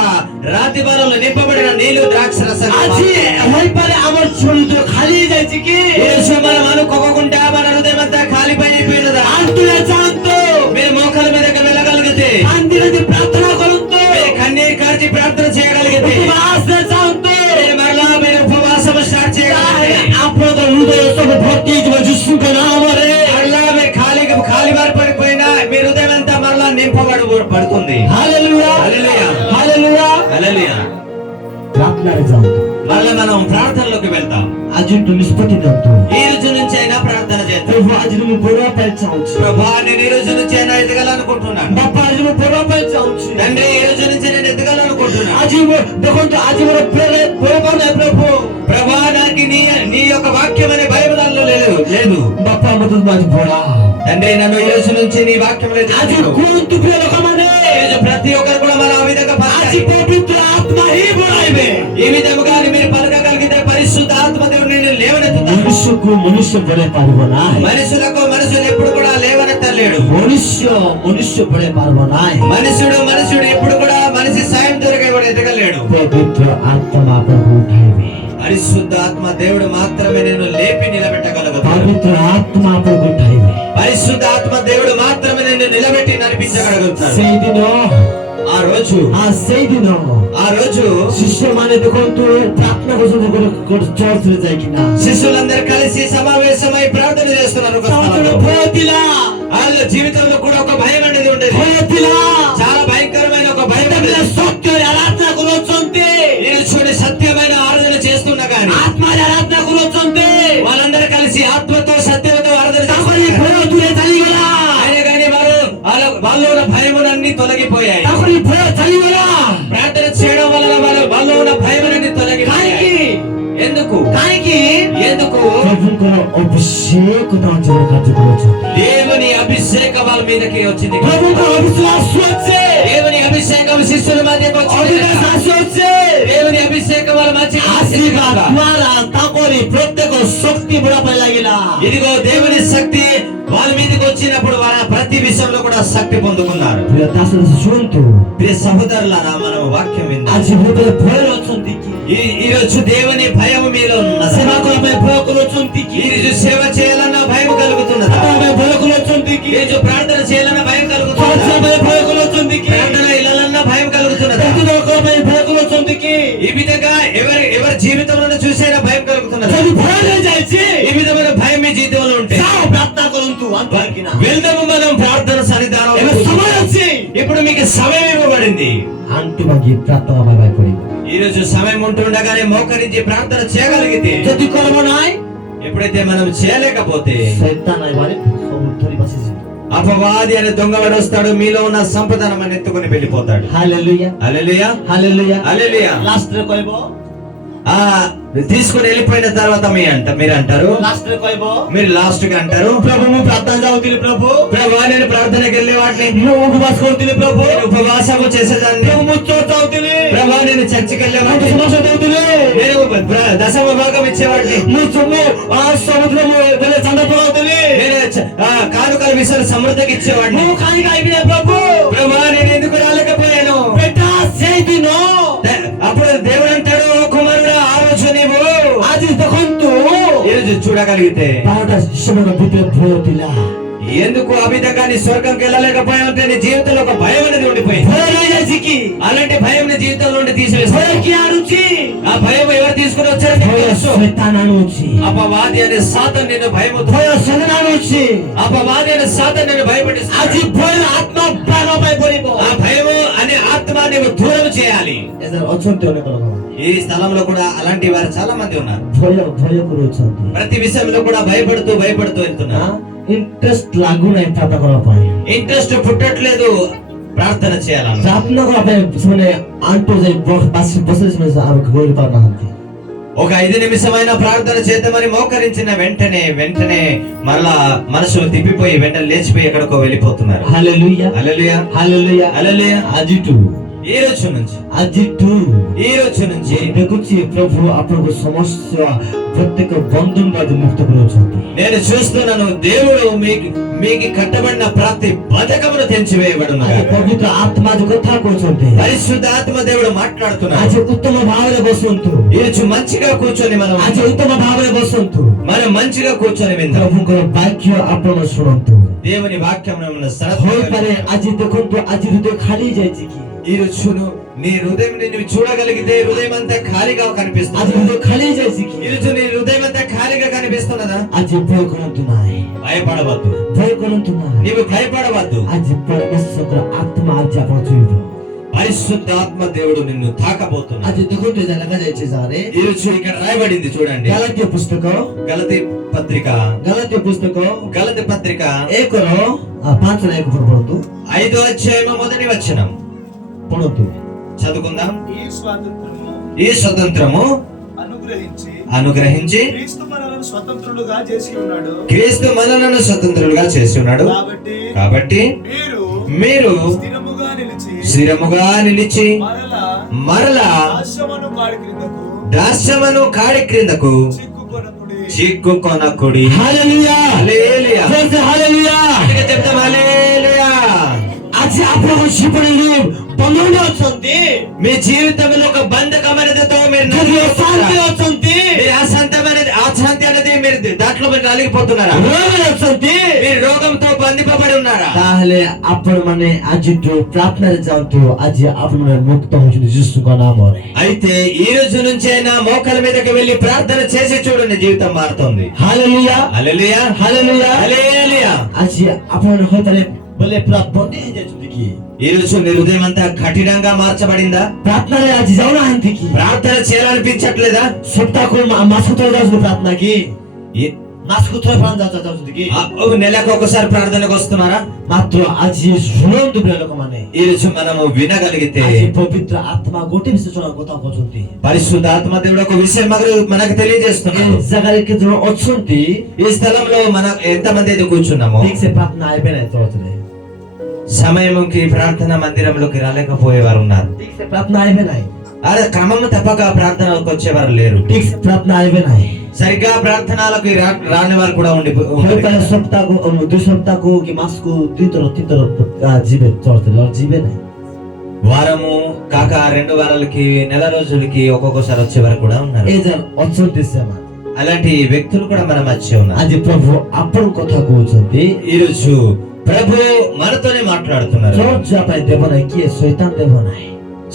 రాతి బాణలు నింపబడిన నీళ్లు ద్రాక్ష రసం ଆଜି ହୋଇପାରେ ଆମର ଜୀବନ ଖାଲି ହେଇଯାଇଛି କି? మనం అనుకోకుండా మన హృదయం అంతా ఖాళీ పడిపోయినదా? ଆଣ୍ଠୁରେ ଯାଆନ୍ତୁ, మీరు మోకాల మీదకి వెళ్ళగలిగితే, ମନ୍ଦିରରେ ପ୍ରାର୍ଥନା କରନ୍ତୁ, మీరు కన్నీరు కార్చి ప్రార్థన చేయగలిగితే, ଉପବାସରେ ଯାଆନ୍ତୁ, మీరు ఉపవాసం స్టార్ట్ చేయగలిగితే, ଆପଣଙ୍କ ହୃଦୟ ସବୁ ଭର୍ତ୍ତି ହେଇଯିବ ଯୀଶୁଙ୍କ ନାମରେ। మరలా మీరు ఖాళీ వారి పడిపోయినా మీ హృదయం అంతా మరలా నింపబడుతుంది। హల్లెలూయా, హల్లెలూయా, హల్లెలూయా। హల్లెలూయా। ପ୍ରାର୍ଥନାରେ ଯାଆନ୍ତୁ, మరలా మనం ప్రార్థనలోకి వెళ్తాం। ଆଜିଠୁ ନିଷ୍ପତ୍ତି ନିଅନ୍ତୁ, ఈ రోజు నుంచి అయినా ప్రార్థన చేద్దాం। ପ୍ରଭୁ ଆଜି ମୁଁ ବଢିବା ପାଇଁ ଚାହୁଁଛି, ప్రభా, నేను ఈ రోజు నుంచి అయినా ఎదగాలనుకుంటున్నాను। ବାପା ଆଜି ମୁଁ ବଢିବା ପାଇଁ ଚାହୁଁଛି, తండ్రి, ఈ రోజు నుంచి నేను ఎదగాలనుకుంటున్నాను। ଆଜି ଦେଖନ୍ତୁ ଆଜି ମୋର ବଢିବା ନାହିଁ ପ୍ରଭు। ప్రభా, నాకు నీ యొక్క వాక్యం అనే బైబిల్లో లేదు। ବାପା ମତେ ଆଜି ବଢା, తండ్రి, నన్ను ఈ రోజు నుంచి నీ వాక్యం ଆଜି କୁହନ୍ତୁ ପ୍ରିୟ ଲୋକମାନେ, ప్రతి ఒక్కరు కూడా మన ఆ విధంగా ଆଜି ପବିତ୍ର ଆତ୍ମା ହିଁ ବଢାଇବେ। ఈ విధముగా మీరు పలకగలిగితే పరిశుద్ధ ఆత్మ దేవుడు నిన్ను లేవనెత్తుతాడు। ମନୁଷ୍ୟକୁ ମନୁଷ୍ୟ ବଢାଇ ପାରିବ ନାହିଁ, మనుషులు ఎప్పుడు కూడా లేవనెత్తలేడు। ମନୁଷ୍ୟ ବଢାଇ ପାରିବ ନାହିଁ। మనుషుడు ఎప్పుడు కూడా మనిషి సాయం దొరికేవాడు ఎదగలేడు। ପବିତ୍ର ଆତ୍ମା ଆପଣଙ୍କୁ ଉଠାଇବେ, పరిశుద్ధ ఆత్మ దేవుడు మాత్రమే నేను లేపి నిలబెట్టగలగదు। ପବିତ୍ର ଆତ୍ମା ଆପଣଙ୍କୁ ଉଠାଇବେ। పరిశుద్ధ ఆత్మ దేవుడు మాత్రమే నేను నిలబెట్టి నడిపించగలుగుతాడు। ସେଇଦିନ ఆ రోజు ଶିଷ୍ୟମାନେ ଦେଖନ୍ତୁ ପ୍ରାର୍ଥନା କରୁଛନ୍ତି ଚର୍ଚ୍ଚରେ ଯାଇକିନା, శిష్యులందరూ కలిసి సమావేశమై ప్రార్థన చేస్తున్నారు। ఒక స్థలంలో ଭୟ ଥିଲା, వాళ్ళ జీవితంలో కూడా ఒక భయం అనేది ఉండేది, ଭୟ ଥିଲା, చాలా భయంకరమైన ఒక భయం ఉండేది। ସତ୍ୟରେ ଆରାଧନା କରୁଛନ୍ତି, ఈశ్వరుని సత్యమైన ఆరాధన చేస్తున్నా కానీ ଆତ୍ମାରେ ଆରାଧନା କରୁଛନ୍ତି, వాళ్ళందరూ కలిసి ఆత్మతో సత్యంతో ఆరాధన ତାଙ୍କରି చేస్తున్నారు। ଭୟ ଦୂରେ ଚାଲିଗଲା, ఆయన కానీ వాళ్ళు ఉన్న భయములన్నీ తొలగిపోయాయి। ତାଙ୍କରି ଭୟ ଚାଲିଗଲା। ప్రార్థన చేయడం వలన వాళ్ళు ఉన్న భయములన్నీ తొలగిపోయాయి। ఎందుకు? ପ୍ରଭୁଙ୍କର ଅଭିଷେକ ତାଙ୍କ ଜୀବନ କାର୍ଯ୍ୟ କରୁଛନ୍ତି, దేవుని అభిషేకం వాళ్ళ మీదకి వచ్చింది। ପ୍ରଭୁଙ୍କର ଅବିଶ୍ୱାସ ଅଛି, దేవుని అభిషేకం శిష్యుల మధ్యకి వచ్చింది। ଅବିଶ୍ୱାସ ଅଛି, దేవుని అభిషేకం వాళ్ళ మధ్యకి ଆଶୀର୍ବାଦ వచ్చింది। ଦ୍ୱାରା ତାଙ୍କରି ପ୍ରତ୍ୟେକ ଶକ୍ତି ବଢା ପାଇଁ ଲାଗିଲା। ఇదిగో దేవుని శక్తి వాళ్ళ మీదకి వచ్చినప్పుడు వాళ్ళ ప్రతి విషయంలో కూడా శక్తి పొందుకున్నారు। ପ୍ରିୟ ଦାସ ଶୁଣନ୍ତୁ, ప్రియ సహోదరులారా, మనం వాక్యం విందాం। ଆଜି ହୃଦୟ ଭୟରେ ଅଛନ୍ତି କି? ఈ రోజు దేవుని భయం మీలో ఉన్నదా? ସେବା କରିବା ପାଇଁ ଭୟ କରୁଛନ୍ତି କି? ఈ రోజు సేవ చేయాలన్న భయం కలుగుతున్నదా? କରିବା ପାଇଁ భୟ କରୁଛନ୍ତି କି? ఈ రోజు ప్రార్థన చేయాలన్న భయం ଚର୍ଚ୍ଚ కలుగుతున్నదా? ପାଇଁ ଭୟ କରୁଛନ୍ତି କି? ప్రార్థన ఇళ్ళన్న భయం కలుగుతున్నదా? ପ୍ରତିଦିନ କରିବା ପାଇଁ ଭୟ କରୁଛନ୍ତି କି? ఈ విధంగా ఎవరి జీవితంలో చూసేనా భయం కలుగుతున్నదా? ଯଦି ଭୟ ହେଇଯାଇଛି, ఈ విధమైన భయం మీ జీవితంలో ఉంటే ଯାଅ ପ୍ରାର୍ଥନା କରନ୍ତୁ, అంటున్నాకినా వెళ్దాము మనం ప్రార్థన సన్నిధానం। ଏବେ ସମୟ ଅଛି, ఇప్పుడు మీకు సమయం ఇవ్వబడింది। ଆଣ୍ଠୁ ମାଗି ପ୍ରାର୍ଥନା ପାଇଁ ପଡିବ। ఈ రోజు సమయం ఉంటుండగానే మోకరించి ప్రార్థన చేయగలిగితే, ଯଦି କରିବ ନାହିଁ, ఎప్పుడైతే మనం చేయలేకపోతే ଶୈତାନ ଏବାରେ ସବୁ ଧରି ବସିଯିବ। అపవాది అనే దొంగవాడు వస్తాడు, మీలో ఉన్న సంపదనం ఎత్తుకొని వెళ్ళిపోతాడు. Hallelujah hallelujah, hallelujah hallelujah. Last रे कहबो తీసుకొని వెళ్ళిపోయిన తర్వాత మీరు అంటారు, लास्ट रे कहबो మీరు లాస్ట్ గా అంటారు, प्रभु मु प्रार्थना जाउतिली प्रभु ప్రభు నేను ప్రార్థనకి వెళ్ళే వాటిని, मु उपवास करतिली प्रभु నేను ఉపవాసము చేసేదాన్ని, प्रभु मु चर्च जाउतिली ప్రభు నేను చర్చికి వెళ్ళేవాడిని, समाज जाउतिली నేను దశమ భాగం ఇచ్చేవాడిని, मु समुद्र मु बेले चंदा पगाउतिली నేను కానుకల విషయాలు సమృద్ధికి ఇచ్చేవాడిని. मु खाली खाइबिने प्रभु ప్రభు నేను ఎందుకు రాలేకపోయాను? बेटा सेई दिनो అప్పుడు దేవుడు అంటాడు, కుమారుడా ఆ రోజు నీవు आज देखंतु ఈ రోజు చూడగలిగితే बारटा शिशुमन भितर भय थिला ఎందుకు ఆ విధంగా నీ స్వర్గంకి వెళ్ళలేకపోయావు అంటే నీ జీవితంలో ఒక భయం అనేది ఉండిపోయింది. भय रहि जाछि कि అలాంటి భయం నీ జీవితంలో నుండి తీసివేస్తాడు. भय कि आनुछि ఆ భయం ఎవరు తీసుకుని వచ్చారు నీకు भय తెలుసు. शैतान आनुछि అపవాది అనే సాతాను నిన్ను భయముతో, भय शैतान आनुछि అపవాది అనే సాతాను నిన్ను భయపెట్టిస్తాడు. आज भय आत्मा बाग पाइ परिबो ఆ భయము అనే ఆత్మ నీవు దూరం చేయాలి. एजर अछन्ते अनेक लोक ఈ స్థలంలో కూడా అలాంటి వారు చాలా మంది ఉన్నారు. भय करूछन्ति ప్రతి విషయంలో కూడా భయపడుతూ వెళ్తున్నారు. इंटरेस्ट लागू नै प्रार्थना गर्न पाए ఇంట్రెస్ట్ పుట్టట్లేదు ప్రార్థన చేయాలని. प्रार्थना गर्न पाए सुने आंटो जै बस बसेसमा अब गएर पार्न हन्ति ఒక 5 నిమిషమైన ప్రార్థన చేద్దామని మోకరించిన వెంటనే మరలా మనసు తిప్పిపోయి వెంటనే లేచిపోయి ఎక్కడికో వెళ్ళిపోతున్నారు. Hallelujah hallelujah, hallelujah hallelujah. आजिटु ఈ రోజు నుంచి ఈ రోజు నుంచి ଦେଖୁଛି ପ୍ରଭୁ ଆପଣଙ୍କ ସମସ୍ୟା ପ୍ରତ୍ୟେକ ବନ୍ଧନବାଦ ମୁକ୍ତ କରୁଛନ୍ତି. నేను చూస్తున్నాను దేవుడు మీకు కట్టబడిన ప్రతి బధకమును తెంచివేయబడును. ଆଜି ପବିତ୍ର ଆତ୍ମା ଯୋଉ କଥା କହୁଛନ୍ତି, పరిశుద్ధ ఆత్మ దేవుడు మాట్లాడుతున్నాడు. ଆଜି ଉତ୍ତମ ଭାବରେ ବସନ୍ତୁ. ఈ రోజు మంచిగా కూర్చొని ଆଜି ఉత్తమ ଭାବରେ ବସନ୍ତୁ. మనం మంచిగా కూర్చొని విందాం. ପ୍ରଭୁଙ୍କର ବାକ୍ୟ ଆପଣ ଶୁଣନ୍ତୁ. దేవుని వాక్యం ହୋଇପାରେ ଆଜି ଦେଖନ୍ତୁ ଆଜି ହୃଦୟ ଖାଲି ଯାଇଛି କି ఈ రోజు నీ హృదయం నువ్వు చూడగలిగితే హృదయం అంతా ఖాళీగా ଆଜି కనిపిస్తుంది. ହୃଦୟ ଖାଲି ଯାଇଛି କି ఈ రోజు నీ హృదయం అంతా ఖాళీగా కనిపిస్తున్నదా? ଆଜି ଭୟ କରନ୍ତୁ ନାହିଁ, భయపడవద్దు, ଭୟ କରନ୍ତୁ ନାହିଁ. నీవు భయపడవద్దు. ଆଜି ପରମେଶ୍ୱରଙ୍କର ଆତ୍ମା ଆଜି ଆପଣ ଛୁଇଁବ. పరిశుద్ధాత్మ దేవుడు నిన్ను తాకబోతున్నాడు. ଆଜି ଦେଖନ୍ତୁ ଏ ଜାଗା ଯାଇଛି ଯାରେ ఈ రోజు ఇక్కడ రాయబడింది చూడండి. ଗଲାତୀୟ ପୁସ୍ତକ గలతీ పత్రిక, ଗଲାତୀୟ పుస్తକ గలతీ పత్రిక 1:5 పढ़ନ୍ତୁ 5వ అధ్యాయం మొదటి వచనం పढ़ନ୍ତୁ చదువుకుందాం. ఈ ఈ స్వతంత్రము అనుగ్రహించి క్రీస్తు మనలను స్వతంత్రులుగా చేసి ఉన్నాడు. క్రీస్తు మనలను స్వతంత్రులుగా చేసి ఉన్నాడు. కాబట్టి మీరు స్థిరముగా నిలిచి మరలా దాస్యమును కాడి క్రిందకు చిక్కుకొనకుడి. హల్లెలూయా, హల్లెలూయా, హల్లెలూయా. గట్టిగా చెప్తాం హల్లెలూయా. ଆଜି ଆପଣଙ୍କ ଜୀବନରେ ବନ୍ଧନ ଅଛନ୍ତି, మీ జీవితంలో ఒక బంధకమైనదితో మీరు ଅଶାନ୍ତି ଅଛନ୍ତି, అశాంతి అనేది మీరు దాంట్లో మీరు నలిగిపోతున్నారా? ରୋଗରେ ଅଛନ୍ତି, మీరు రోగంతో బంధింపబడి ఉన్నారా? ତାହେଲେ ଆପଣମାନେ ଆଜିଠୁ ପ୍ରାର୍ଥନାରେ ଯାଆନ୍ତୁ. ଆଜି ଆପଣମାନେ ମୁକ୍ତ ହେଉଛନ୍ତି ଯୀଶୁଙ୍କ ନାମରେ. అయితే ఈ రోజు నుంచి అయినా మోకాల మీదకి వెళ్ళి ప్రార్థన చేసి చూడండి, జీవితం మారుతుంది. ହାଲେଲୁୟା, హల్లెలూయా, ହାଲେଲୁୟା. హల్లెలూయా. ଆଜି ଆପଣମାନେ ହୋଇପାରେ ବୋଲେ ପୁରା ବନ୍ଦୀ ହେଇଯାଇଛନ୍ତି କି? ఈ రోజు నీ హృదయం అంతా కఠినంగా మార్చబడిందా? ପ୍ରାର୍ଥନାରେ ଆଜି ଯାଉନାହାନ୍ତି କି? ప్రార్థన చేయాలనిపించట్లేదా? ସପ୍ତାହକୁ ମାସକୁ ଥରେ ଯାଉଛନ୍ତି ପ୍ରାର୍ଥନା କି? ମାସକୁ ଥରେ ପ୍ରାର୍ଥନା ଯାଉଛନ୍ତି କି? నెలకు ఒకసారి ప్రార్థనకు వస్తున్నారా? ମାତ୍ର ଆଜି ଶୁଣନ୍ତୁ ପ୍ରିୟ ଲୋକମାନେ, ఈ రోజు మనము వినగలిగితే ଆଜି ପବିତ୍ର ଆତ୍ମା ଗୋଟେ ବିଶେଷ କଥା କହୁଛନ୍ତି. పరిశుద్ధ ఆత్మ దేవుడు ఒక విషయం మనకు ଏ తెలియజేస్తున్నాడు. ଜାଗାରେ କେତେ ଜଣ ଅଛନ୍ତି ఈ స్థలంలో మనం ఎంతమంది అయితే కూర్చున్నామో ଠିକ ସେ ପ୍ରାର୍ଥନା అయిపోయి ନାହିଁ ଚର୍ଚ୍ଚରେ, సమయంకి ప్రార్థన మందిరంలోకి రాలేకపోయేవారు ఉన్నారు. ଠିକ ସେ ପ୍ରାର୍ଥନା అయిపోయి ନାହିଁ, అదే క్రమము తప్పక ప్రార్థనలకు వచ్చేవారు లేరు. ଠିକ ସେ ପ୍ରାର୍ଥନା అయిపోయి ନାହିଁ. సరిగ్గా ప్రార్థనలకు రాని వారు కూడా ହୋଇପାରେ ସପ୍ତାହକୁ 2 ସପ୍ତାହକୁ କି ମାସକୁ 2 ଥର 3 ଥର ଯିବେ ଚର୍ଚ୍ଚରେ, ଯିବେ ନାହିଁ. వారము కాక 2 వారాలకి నెల రోజులకి ఒక్కొక్కసారి వచ్చేవారు కూడా ఉన్నారు. ଏ ଯାର ଅଛନ୍ତି ସେମାନେ. అలాంటి వ్యక్తులు కూడా మన మధ్య ఉన్నారు. ଆଜି ପ୍ରଭୁ ଆପଣଙ୍କ କଥା କହୁଛନ୍ତି. ఈ రోజు ప్రభు మనతోనే మాట్లాడుతున్నారు. ଚର୍ଚ୍ଚ ଯିବା ପାଇଁ ଦେବ ନାହିଁ, କିଏ ଶୈତାନ ଦେବ ନାହିଁ.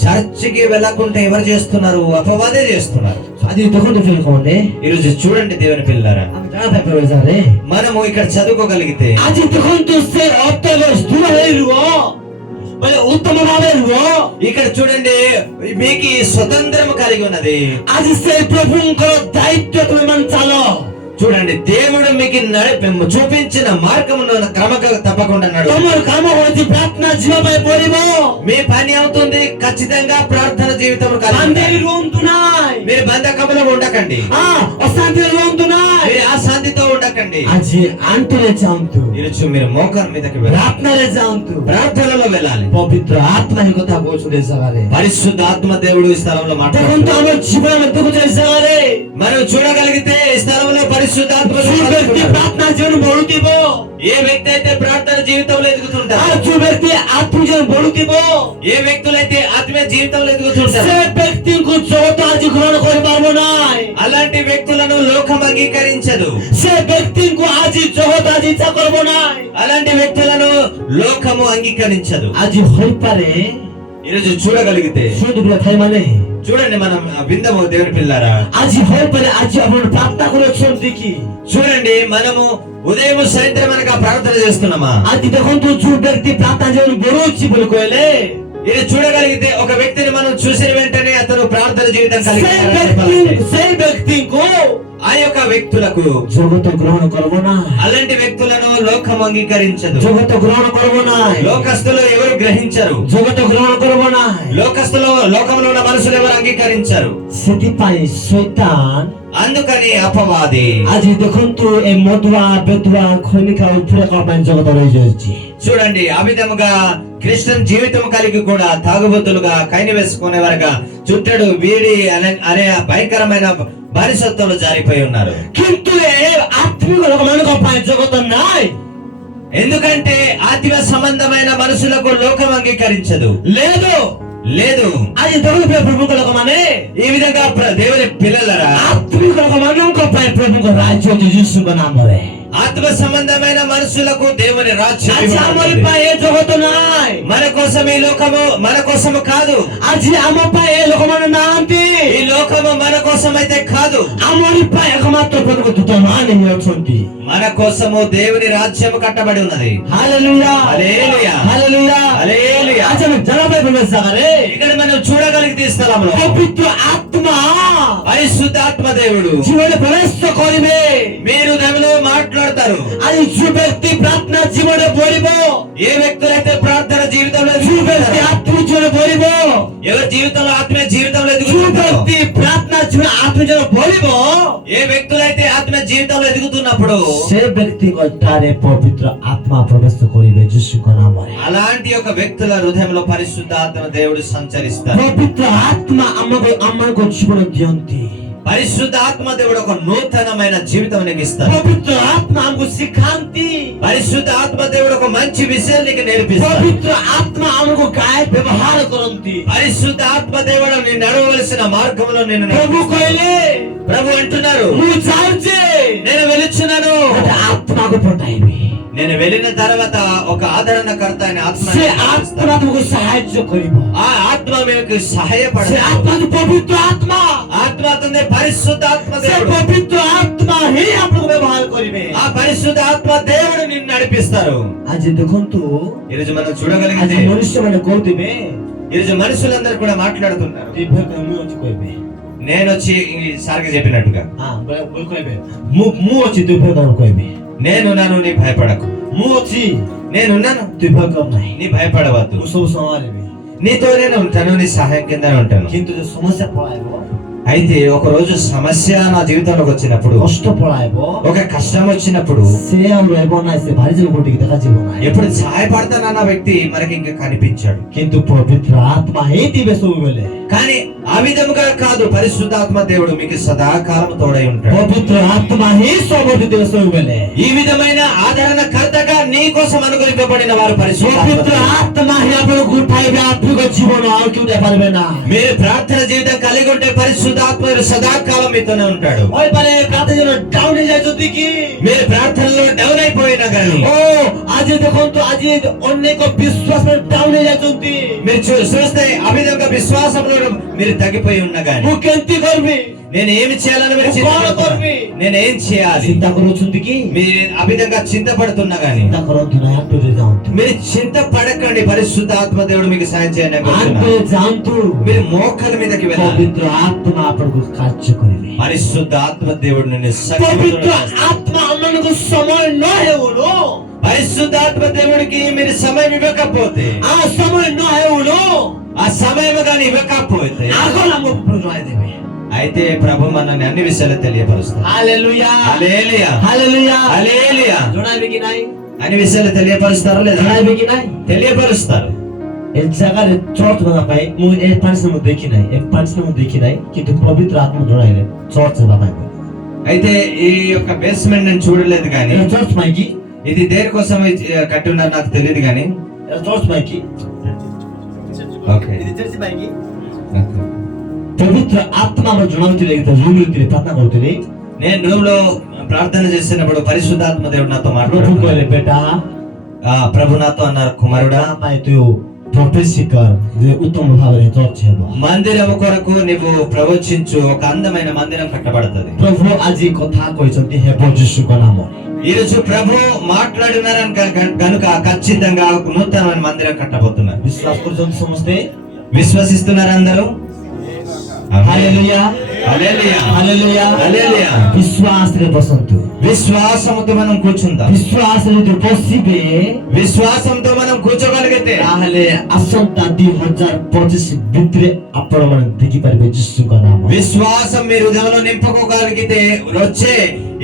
చర్చికి వెళ్ళకుంటే ఎవరు చేస్తున్నారు? అపవాదే చేస్తున్నారు. ଆଜି ଦେଖନ୍ତୁ ପ୍ରିୟ ଲୋକମାନେ, ఈ రోజు చూడండి దేవుని పిల్లలారా, ଆମେ ଜାଣା ପାଇପାରିବା ଯାରେ మనము ఇక్కడ చదువుకోగలిగితే ଆଜି ଦେଖନ୍ତୁ ସେ ଅତ୍ୟନ୍ତ ଦୃଢ ହେଇ ରୁହ, ମାନେ ଉତ୍ତମ ଭାବେ ରୁହ. ఇక్కడ చూడండి మీకు ఈ స్వతంత్రం కలిగి ఉన్నది. ଆଜି ସେ ପ୍ରଭୁଙ୍କର ଦାୟିତ୍ୱ ତୁମେ ମାନେ ଚାଲ. చూడండి దేవుడు మీకు చూపించిన మార్గమును క్రమక తప్పక తప్పకుండా నడు. ତମର କାମ ହଉଛି ପ୍ରାର୍ଥନା ଝିଅ ପାଇଁ ପଡିବ। మీ పని అవుతుంది ఖచ్చితంగా ప్రార్థన జీవితం కలిగి ଶାନ୍ତିରେ ରୁହନ୍ତୁ ନାହିଁ, మీరు బంధకములో ఉండకండి, ଅଶାନ୍ତିରେ ରୁହନ୍ତୁ ନାହିଁ। మీరు అశాంతితో ఉండకండి. ଆଜି ଆଣ୍ଠୁରେ ଯାଆନ୍ତୁ, ఈరోజు మీరు మోకాల మీదకి వెళ్ళాలి, ପ୍ରାର୍ଥନାରେ ଯାଆନ୍ତୁ। ప్రార్థనలో వెళ్ళాలి. ପବିତ୍ର ଆତ୍ମା ହିଁ କଥା କହୁଛନ୍ତି ଏ ଜାଗାରେ। పరిశుద్ధ ఆత్మ దేవుడు ఈ స్థలంలో ଦେଖନ୍ତୁ మాట్లాడుతున్నాడు. ଆମ ଜୀବନ ଦେଖୁଛୁ ଏ ଜାଗାରେ। మనం చూడగలిగితే ఈ స్థలంలో పరిశుద్ధ ఆత్మ ଯୋଉ ବ୍ୟକ୍ତି ପ୍ରାର୍ଥନା ଜୀବନ ବଢୁଥିବ, ఏ వ్యక్తి అయితే ప్రార్థన జీవితంలో ఎదుగుతుంటారు, ଯୋଉ ବ୍ୟକ୍ତି ଆତ୍ମିକ ଜୀବନ ବଢୁଥିବ, ఏ వ్యక్తులైతే ఆత్మీయ జీవితంలో ఎదుగుతుంటారు, ସେ ବ୍ୟକ୍ତିଙ୍କୁ ଜଗତ ଆଜି ଗ୍ରହଣ କରିପାରିବ ନାହିଁ। అలాంటి వ్యక్తులను లోకం అంగీకరించదు. ସେ ବ୍ୟକ୍ତିଙ୍କୁ ଆଜି ଜଗତ ଆଜି ଇଚ୍ଛା କରିବ ନାହିଁ। అలాంటి వ్యక్తులను లోకము అంగీకరించదు. ଆଜି ହୋଇପାରେ, ఈరోజు చూడగలిగితే ଶୁଣନ୍ତୁ ପ୍ରିୟ ଭାଇମାନେ, చూడండి, మనం విందము దేవుని పిల్లారా, ଆଜି ହୋଇପାରେ ଆଜି ଆପଣ ପ୍ରାର୍ଥନା କରୁଛନ୍ତି କି? చూడండి మనము ఉదయం సాయంత్రం అనగా ప్రార్థన చేస్తున్నామా? ଆଜି ଦେଖନ୍ତୁ ଯୋଉ ବ୍ୟକ୍ତି ପ୍ରାର୍ଥନା ଜୀବନ ବଢୁଛି ବୋଲି କହିଲେ, ఇది చూడగలిగితే ఒక వ్యక్తిని మనం చూసిన వెంటనే అతను ప్రార్థన జీవితం కలిగి ସେଇ ବ୍ୟକ୍ତିଙ୍କୁ ఆ యొక్క వ్యక్తులకు ଜଗତ ଗ୍ରହଣ କରିବ ନାହିଁ। అలాంటి వ్యక్తులను లోకం అంగీకరించదు. ଜଗତ గ్రహణ କରିବ ନାହିଁ। లోకస్తులు ఎవరు గ్రహించరు, ଜଗତ ଗ୍ରହଣ କରିବ ନାହିଁ। లోకంలో ఉన్న మనుషులు ఎవరు అంగీకరించరు. ସେଥିପାଇଁ ଶୈତାନ అందుకని అపవాది ଆଜି ଦେଖନ୍ତୁ ଏ ମଦୁଆ ବେଦୁଆ ଖୈନିକା ଉପରେ କଣ ପାଇଁ ଜଗତ ରହିଯାଇଛି। చూడండి, ఆ విధముగా క్రిస్టియన్ జీవితం కలిగి కూడా తాగుబోతులుగా కైని వేసుకునేవారుగా చుట్టడు వీడి అనే భయంకరమైన బానిసత్వంలో జారిపోయి ఉన్నారు. କିନ୍ତୁ ଏ ଆତ୍ମିକ ଲୋକମାନଙ୍କ ପାଇଁ ଜଗତ ନାହିଁ। ఎందుకంటే ఆత్మీయ సంబంధమైన మనుషులకు లోకం అంగీకరించదు, లేదు. ଆଜି ଦେଖନ୍ତୁ ପ୍ରଭୁଙ୍କ ଲୋକମାନେ, ఈ విధంగా దేవుని పిల్లలరా, ଆତ୍ମିକ ଲୋକମାନଙ୍କ ପାଇଁ ପ୍ରଭୁଙ୍କ ରାଜ୍ୟ ଯୀଶୁଙ୍କ ନାମରେ, ఆత్మ సంబంధమైన మనుషులకు దేవుని రాజ్యం ଆଜି ଆମରି ପାଇଁ ଏ ଜଗତ ନାହିଁ। మన కోసం ఈ లోకము మన కోసము కాదు, ଆଜି ଆମ ପାଇଁ ଏ ଲୋକମାନେ ନାହାନ୍ତି। ఈ లోకము మన కోసం అయితే కాదు, ଆମରି ପାଇଁ ଏକମାତ୍ର ପ୍ରଭୁଙ୍କ ଦୂତମାନେ ହିଁ ଅଛନ୍ତି। మన కోసము దేవుని రాజ్యము కట్టబడి ఉన్నది. ହାଲେଲୁୟା, హల్లెలూయా, ହାଲେଲୁୟା, హల్లెలూయా. ଆଜି ଆମେ ଜଳବାୟୁ ପ୍ରବେଶ ଜାଗାରେ ఇక్కడ మనం చూడగలిగితే ఈ స్థలంలో ପବିତ୍ର ଆତ୍ମା పరిశుద్ధాత్మ దేవుడు ଜୀବନରେ ପ୍ରବେଶ କରିବେ। మీరు దేవులో మాట్లాడతారు. ଆଜି ଯୋଉ ବ୍ୟକ୍ତି ପ୍ରାର୍ଥନା ଜୀବନରେ ବଢିବ, ఏ వ్యక్తులైతే ప్రార్థన జీవితంలో ଯୋଉ ବ୍ୟକ୍ତି ଆତ୍ମିକ ଜୀବନ ବଢିବ, ఎవరి జీవితంలో ఆత్మీయ జీవితంలో ଯୋଉ ఎదుగుతున్నారో, ବ୍ୟକ୍ତି ପ୍ରାର୍ଥନା ଜୀବନ ଆତ୍ମିକ ଜୀବନ ବଢିବ, ఏ వ్యక్తులైతే ఆత్మీయ జీవితంలో ఎదుగుతున్నప్పుడు ସେ ବ୍ୟକ୍ତିଙ୍କ ଠାରେ ପବିତ୍ର ଆତ୍ମା ପ୍ରବେଶ କରିବେ ଯୀଶୁଙ୍କ ନାମରେ। అలాంటి ఒక వ్యక్తుల హృదయంలో పరిశుద్ధాత్మ దేవుడు సంచరిస్తారు. ପବିତ୍ର ଆତ୍ମା ଆମକୁ ଜୀବନ ଦିଅନ୍ତି। పరిశుద్ధాత్మ దేవుడు ఒక నూతనమైన జీవితం నీకు ఇస్తారు. ପବିତ୍ର ଆତ୍ମା ଆମକୁ ଶିଖାନ୍ତି। పరిశుద్ధాత్మ దేవుడు ఒక మంచి విషయం నీకు నేర్పిస్తారు. ପବିତ୍ର ଆତ୍ମା ଆମକୁ ଗାଏ ବ୍ୟବହାର କରନ୍ତି। పరిశుద్ధాత్మ దేవుడు నీ నడవలసిన మార్గంలో నిన్ను ପ୍ରଭୁ କହିଲେ, ప్రభు అంటున్నారు, ମୁଁ ଯାଉଛି, నేను వెలుచున్నాను, ଗୋଟେ ଆତ୍ମାକୁ ପଠାଇବି। నేను వెళ్ళిన తర్వాత ఒక ఆదరణకర్త అయిన ఆత్మ ସେ ଆତ୍ମା ତୁମକୁ ସାହାଯ୍ୟ କରିବ। ఆ ఆత్మ మీకు ସେ సహాయపడతాడు. ଆତ୍ମା ପବିତ୍ର ଆତ୍ମା, ఆత్మ అతని పరిశుద్ధాత్మ ସେ దేవుడు, ପବିତ୍ର ଆତ୍ମା ହିଁ ଆପଣଙ୍କୁ ବ୍ୟବହାର କରିବେ। ఆ పరిశుద్ధాత్మ దేవుడు నిన్ను నడిపిస్తారు. ଆଜି ଦେଖନ୍ତୁ, ఈరోజు మనం ଆଜି చూడగలిగితే ମନୁଷ୍ୟମାନେ କହୁଥିବେ, ఈరోజు మనుషులందరూ కూడా మాట్లాడుతున్నారు. ମୁଁ ଅଛି କହିବେ, నేను వచ్చి సార్కి చెప్పినట్టుగా, କହିବେ ମୁଁ ଅଛି ତୁ ଭୟ କହିବେ, నేనున్నాను నీ భయపడకు, ମୁଁ ଅଛି నేనున్నాను ତୁ ଭୟ କର ନାହିଁ, నీ భయపడవద్దు, ମୁଁ ସବୁ ସମ୍ଭାଳିବି। నీతో నేను ఉంటాను, నీ సహాయం కింద ఉంటాను. କିନ୍ତୁ ଯେ ସମସ୍ୟା ପଳାଇବ, అయితే ఒక రోజు సమస్య నా జీవితంలోకి వచ్చినప్పుడు, କଷ୍ଟ ପଳାଇବ, ఒక కష్టం వచ్చినప్పుడు, ସେ ଆଉ ରହିବ ନାହିଁ, ସେ ଭାରି ଜଣ କୋଉଠିକି ଦେଖାଯିବ ନାହିଁ। ఎప్పుడు సహాయపడతానన్న వ్యక్తి మనకి ఇంకా కనిపించాడు. କିନ୍ତୁ ପବିତ୍ର ଆତ୍ମା ହେଇଥିବେ ସବୁବେଳେ। కానీ ఆ విధముగా కాదు, పరిశుద్ధాత్మ దేవుడు మీకు సదాకాలం తోడై ఉంటాడు. ପବିତ୍ର ଆତ୍ମା ହିଁ ସବୁଠି ଥିବେ ସବୁବେଳେ। ఈ విధమైన ఆదరణకర్తగా నీ కోసం అనుగ్రహింపబడిన వారు పరిశుద్ధాత్మ ପବିତ୍ର దేవుడు. ଆତ୍ମା ହିଁ ଆପଣଙ୍କୁ ଉଠାଇବେ ଆତ୍ମିକ ଜୀବନ ଆଉ କେଉଁ ଦେଇପାରିବେ ନା। మీరు ప్రార్థన జీవితం కలిగి ఉంటే పరిశుద్ధాత్మ సదాకాలం మీతోనే ఉంటాడు. ହୋଇପାରେ ପ୍ରାର୍ଥନା ଜୀବନ ଡାଉନ୍ ହେଇଯାଇଛନ୍ତି କି? మీరు ప్రార్థనలో డౌన్ అయిపోయినా కానీ, ଓ ଆଜି ଦେଖନ୍ତୁ, ଆଜି ଅନେକ ବିଶ୍ୱାସ ଡାଉନ୍ ହେଇଯାଇଛନ୍ତି। మీరు చూస్తే ఆ విధంగా విశ్వాసంలో మీరు తగ్గిపోయి ఉన్నా కానీ, ମୁଁ କେମିତି କରିବି, నేను ఏమి చేయాలని మీరు କଣ చింతపడుతున్నారు. କରିବି, నేను ఏం చేయాలి ଚିନ୍ତା କରୁଛନ୍ତି କି? మీరు ఆ విధంగా చింతపడుతున్నా కానీ, ଚିନ୍ତା କରନ୍ତୁ ନାହିଁ, ଆଣ୍ଠୁରେ ଯାଆନ୍ତୁ, మీరు చింతపడకండి. పరిశుద్ధాత్మ దేవుడు మీకు సాయం చేయని ଆଣ୍ଠୁରେ ଯାଆନ୍ତୁ। మీరు మోకాల మీదకి వెళ్ళాలి. ପବିତ୍ର ଆତ୍ମା ଆପଣଙ୍କୁ କାର୍ଯ୍ୟ କରିବେ। పరిశుద్ధాత్మ దేవుడు నిన్ను ପବିତ୍ର ଆତ୍ମା ଆମମାନଙ୍କୁ ସମୟ ନ ହେଉଣୁ, పరిశుద్ధాత్మ దేవుడికి మీరు సమయం ఇవ్వకపోతే, आ समय न है उलो ఆ సమయం కానీ ఇవ్వకపోతే, आगो हमको बुलाए देवे। అయితే ప్రభు మనల్ని అన్ని విషయాలు తెలియపరుస్తాడు. Hallelujah hallelujah, hallelujah hallelujah. जोड़ा भी कि नहीं అన్ని విషయాలు తెలియపరుస్తారా లేదా? जोड़ा भी कि नहीं తెలియపరుస్తారు. एक जगह रे चर्च बना पाए मु एक पांच में देखी नहीं, एक पांच में देखी नहीं किंतु पवित्र आत्मा जोड़ाए ले चर्च बना पाए। అయితే ఈ యొక్క బేస్మెంట్ నేను చూడలేదు కానీ, ये चर्च माइकी ఇది దేని కోసం కట్టి ఉన్నారో నాకు తెలియదు కానీ, ये चर्च माइकी ఓకే, ఇది చర్చి మాइकी పవిత్ర ఆత్మ మన జుణావుతిలే రూమ్ లో ప్రార్థన करते నేను రూమ్ లో ప్రార్థన చేసినప్పుడు పరిశుద్ధాత్మ దేవుడు నాతో प्रभु మాట్లాడుతున్నాడు. बोले बेटा ప్రభు నాతో అన్నారు, కుమారుడా, पाए तो प्रोफेसी कर जे उत्तम भावरे चर्च हेबो। మందిరము కొరకు నీవు ప్రవచించు, ఒక అందమైన మందిరం కట్టబడుతుంది. प्रभु आज कथा कहचंती हेबो यीशुको नाम। ఈ రోజు ప్రభు మాట్లాడినారని కనుక ఖచ్చితంగా ఒక నూతనమైన మందిరం కట్టబోతున్నారు. विश्वास करछन् समस्ते? విశ్వసిస్తున్నారు అందరూ? Hallelujah hallelujah, hallelujah hallelujah. विश्वास रे बसन्तु। విశ్వాసముతో మనం కూర్చుందాం. विश्वास रे तो बसिबे విశ్వాసంతో మనం కూర్చోగలిగితే ताहले आसन्ता 2025 भित्रे आपण मन देखि पारबे यीशुको नाम। విశ్వాసం మీ హృదయంలో నింపుకోగలిగితే వచ్చే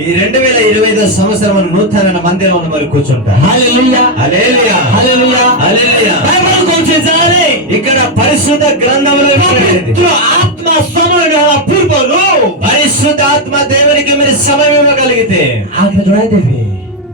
ఈ 2025 సంవత్సరం నూతన మందిరంలో మరి కూర్చుంటారు. Hallelujah hallelujah, hallelujah hallelujah. Bible कोचे जाने ఇక్కడ పరిశుద్ధ గ్రంథంలో पवित्र आत्मा समय रहला पूर्वलो పరిశుద్ధాత్మ దేవునికి మీరు సమయం ఇవ్వగలిగితే, आगे जोड़ाई देबे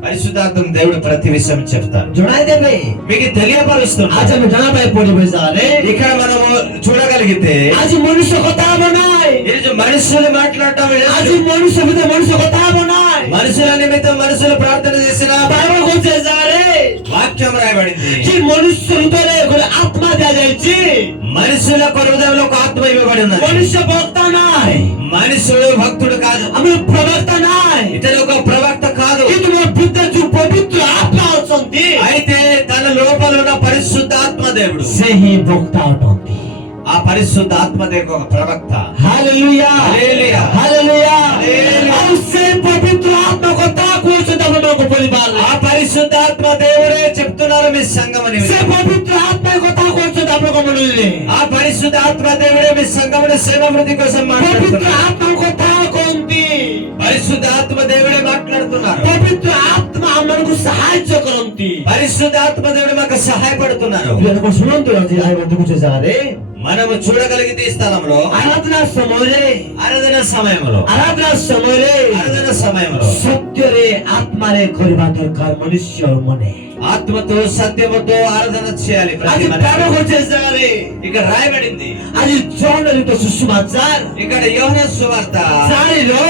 పరిశుద్ధాత్మ దేవుడు ప్రతి విషయం చెప్తారు, जोड़ाई देबे। మీకు తెలియపరుస్తున్నారు. आज हम जाना पाए पड़ी जाने ఇక్కడ మనము చూడగలిగితే आज मनुष्य कथा बनाए ఈరోజు మనుషులు మాట్లాడటం లేదు. आज मनुष्य बिना मनुष्य कथा बनाए మనుషుల నిమిత్తం మనుషులు ప్రార్థన చేసిన बाइबल कोचे जाने వాక్యం రాయబడింది. कि मनुष्य हृदय गोटे आत्मा दिया जायछि। మనుషుల హృదయంలో ఒక ఆత్మ ఇవ్వబడి ఉన్నది. मनुष्य वक्ता नाय, మనుషుడు భక్తుడు కాదు, हम प्रवक्ता नाय, ఇతడు ఒక ప్రవక్త కాదు. किंतु मोर भीतर जो पवित्र आत्मा अछंती అయితే తన లోపల ఉన్న పరిశుద్ధాత్మ దేవుడు, से ही वक्ता अटंती। ఆ పరిశుద్ధాత్మ దేవుడు ఒక ప్రవక్త. Hallelujah hallelujah, hallelujah hallelujah. और से पवित्र आत्मा को ताकू से तब को परिवार ఆ పరిశుద్ధాత్మ దేవుడే చెప్తున్నారు మీ సంఘమని. से पवित्र आत्मा को ताकू से तब को मनले ఆ పరిశుద్ధాత్మ దేవుడే మీ సంఘముని సేవామృతి కోసం पवित्र మాట్లాడుతున్నారు. आत्मा को ताकोंती పరిశుద్ధాత్మ దేవుడే మాట్లాడుతున్నారు. पवित्र आत्मा हमको सहायता करंती। పరిశుద్ధాత్మ దేవుడు మాకు సహాయపడుతున్నారు. को सुनंतो आज आइ मत कुछ जारे మనము చూడగలిగితే ఈ స్థలంలో आराधना समयले ఆరాధన సమయంలో आराधना समयले ఆరాధన సమయంలో सत्य रे आत्मा रे करबा दरकार मनुष्य मने ఆత్మతో సత్యముతో ఆరాధన చేయాలి आज ప్రతి प्राणो మనిషి. को जारे ఇక్కడ రాయబడింది. आज जॉन रे तो सुसमाचार ఇక్కడ యోహాను సువార్త 4 रो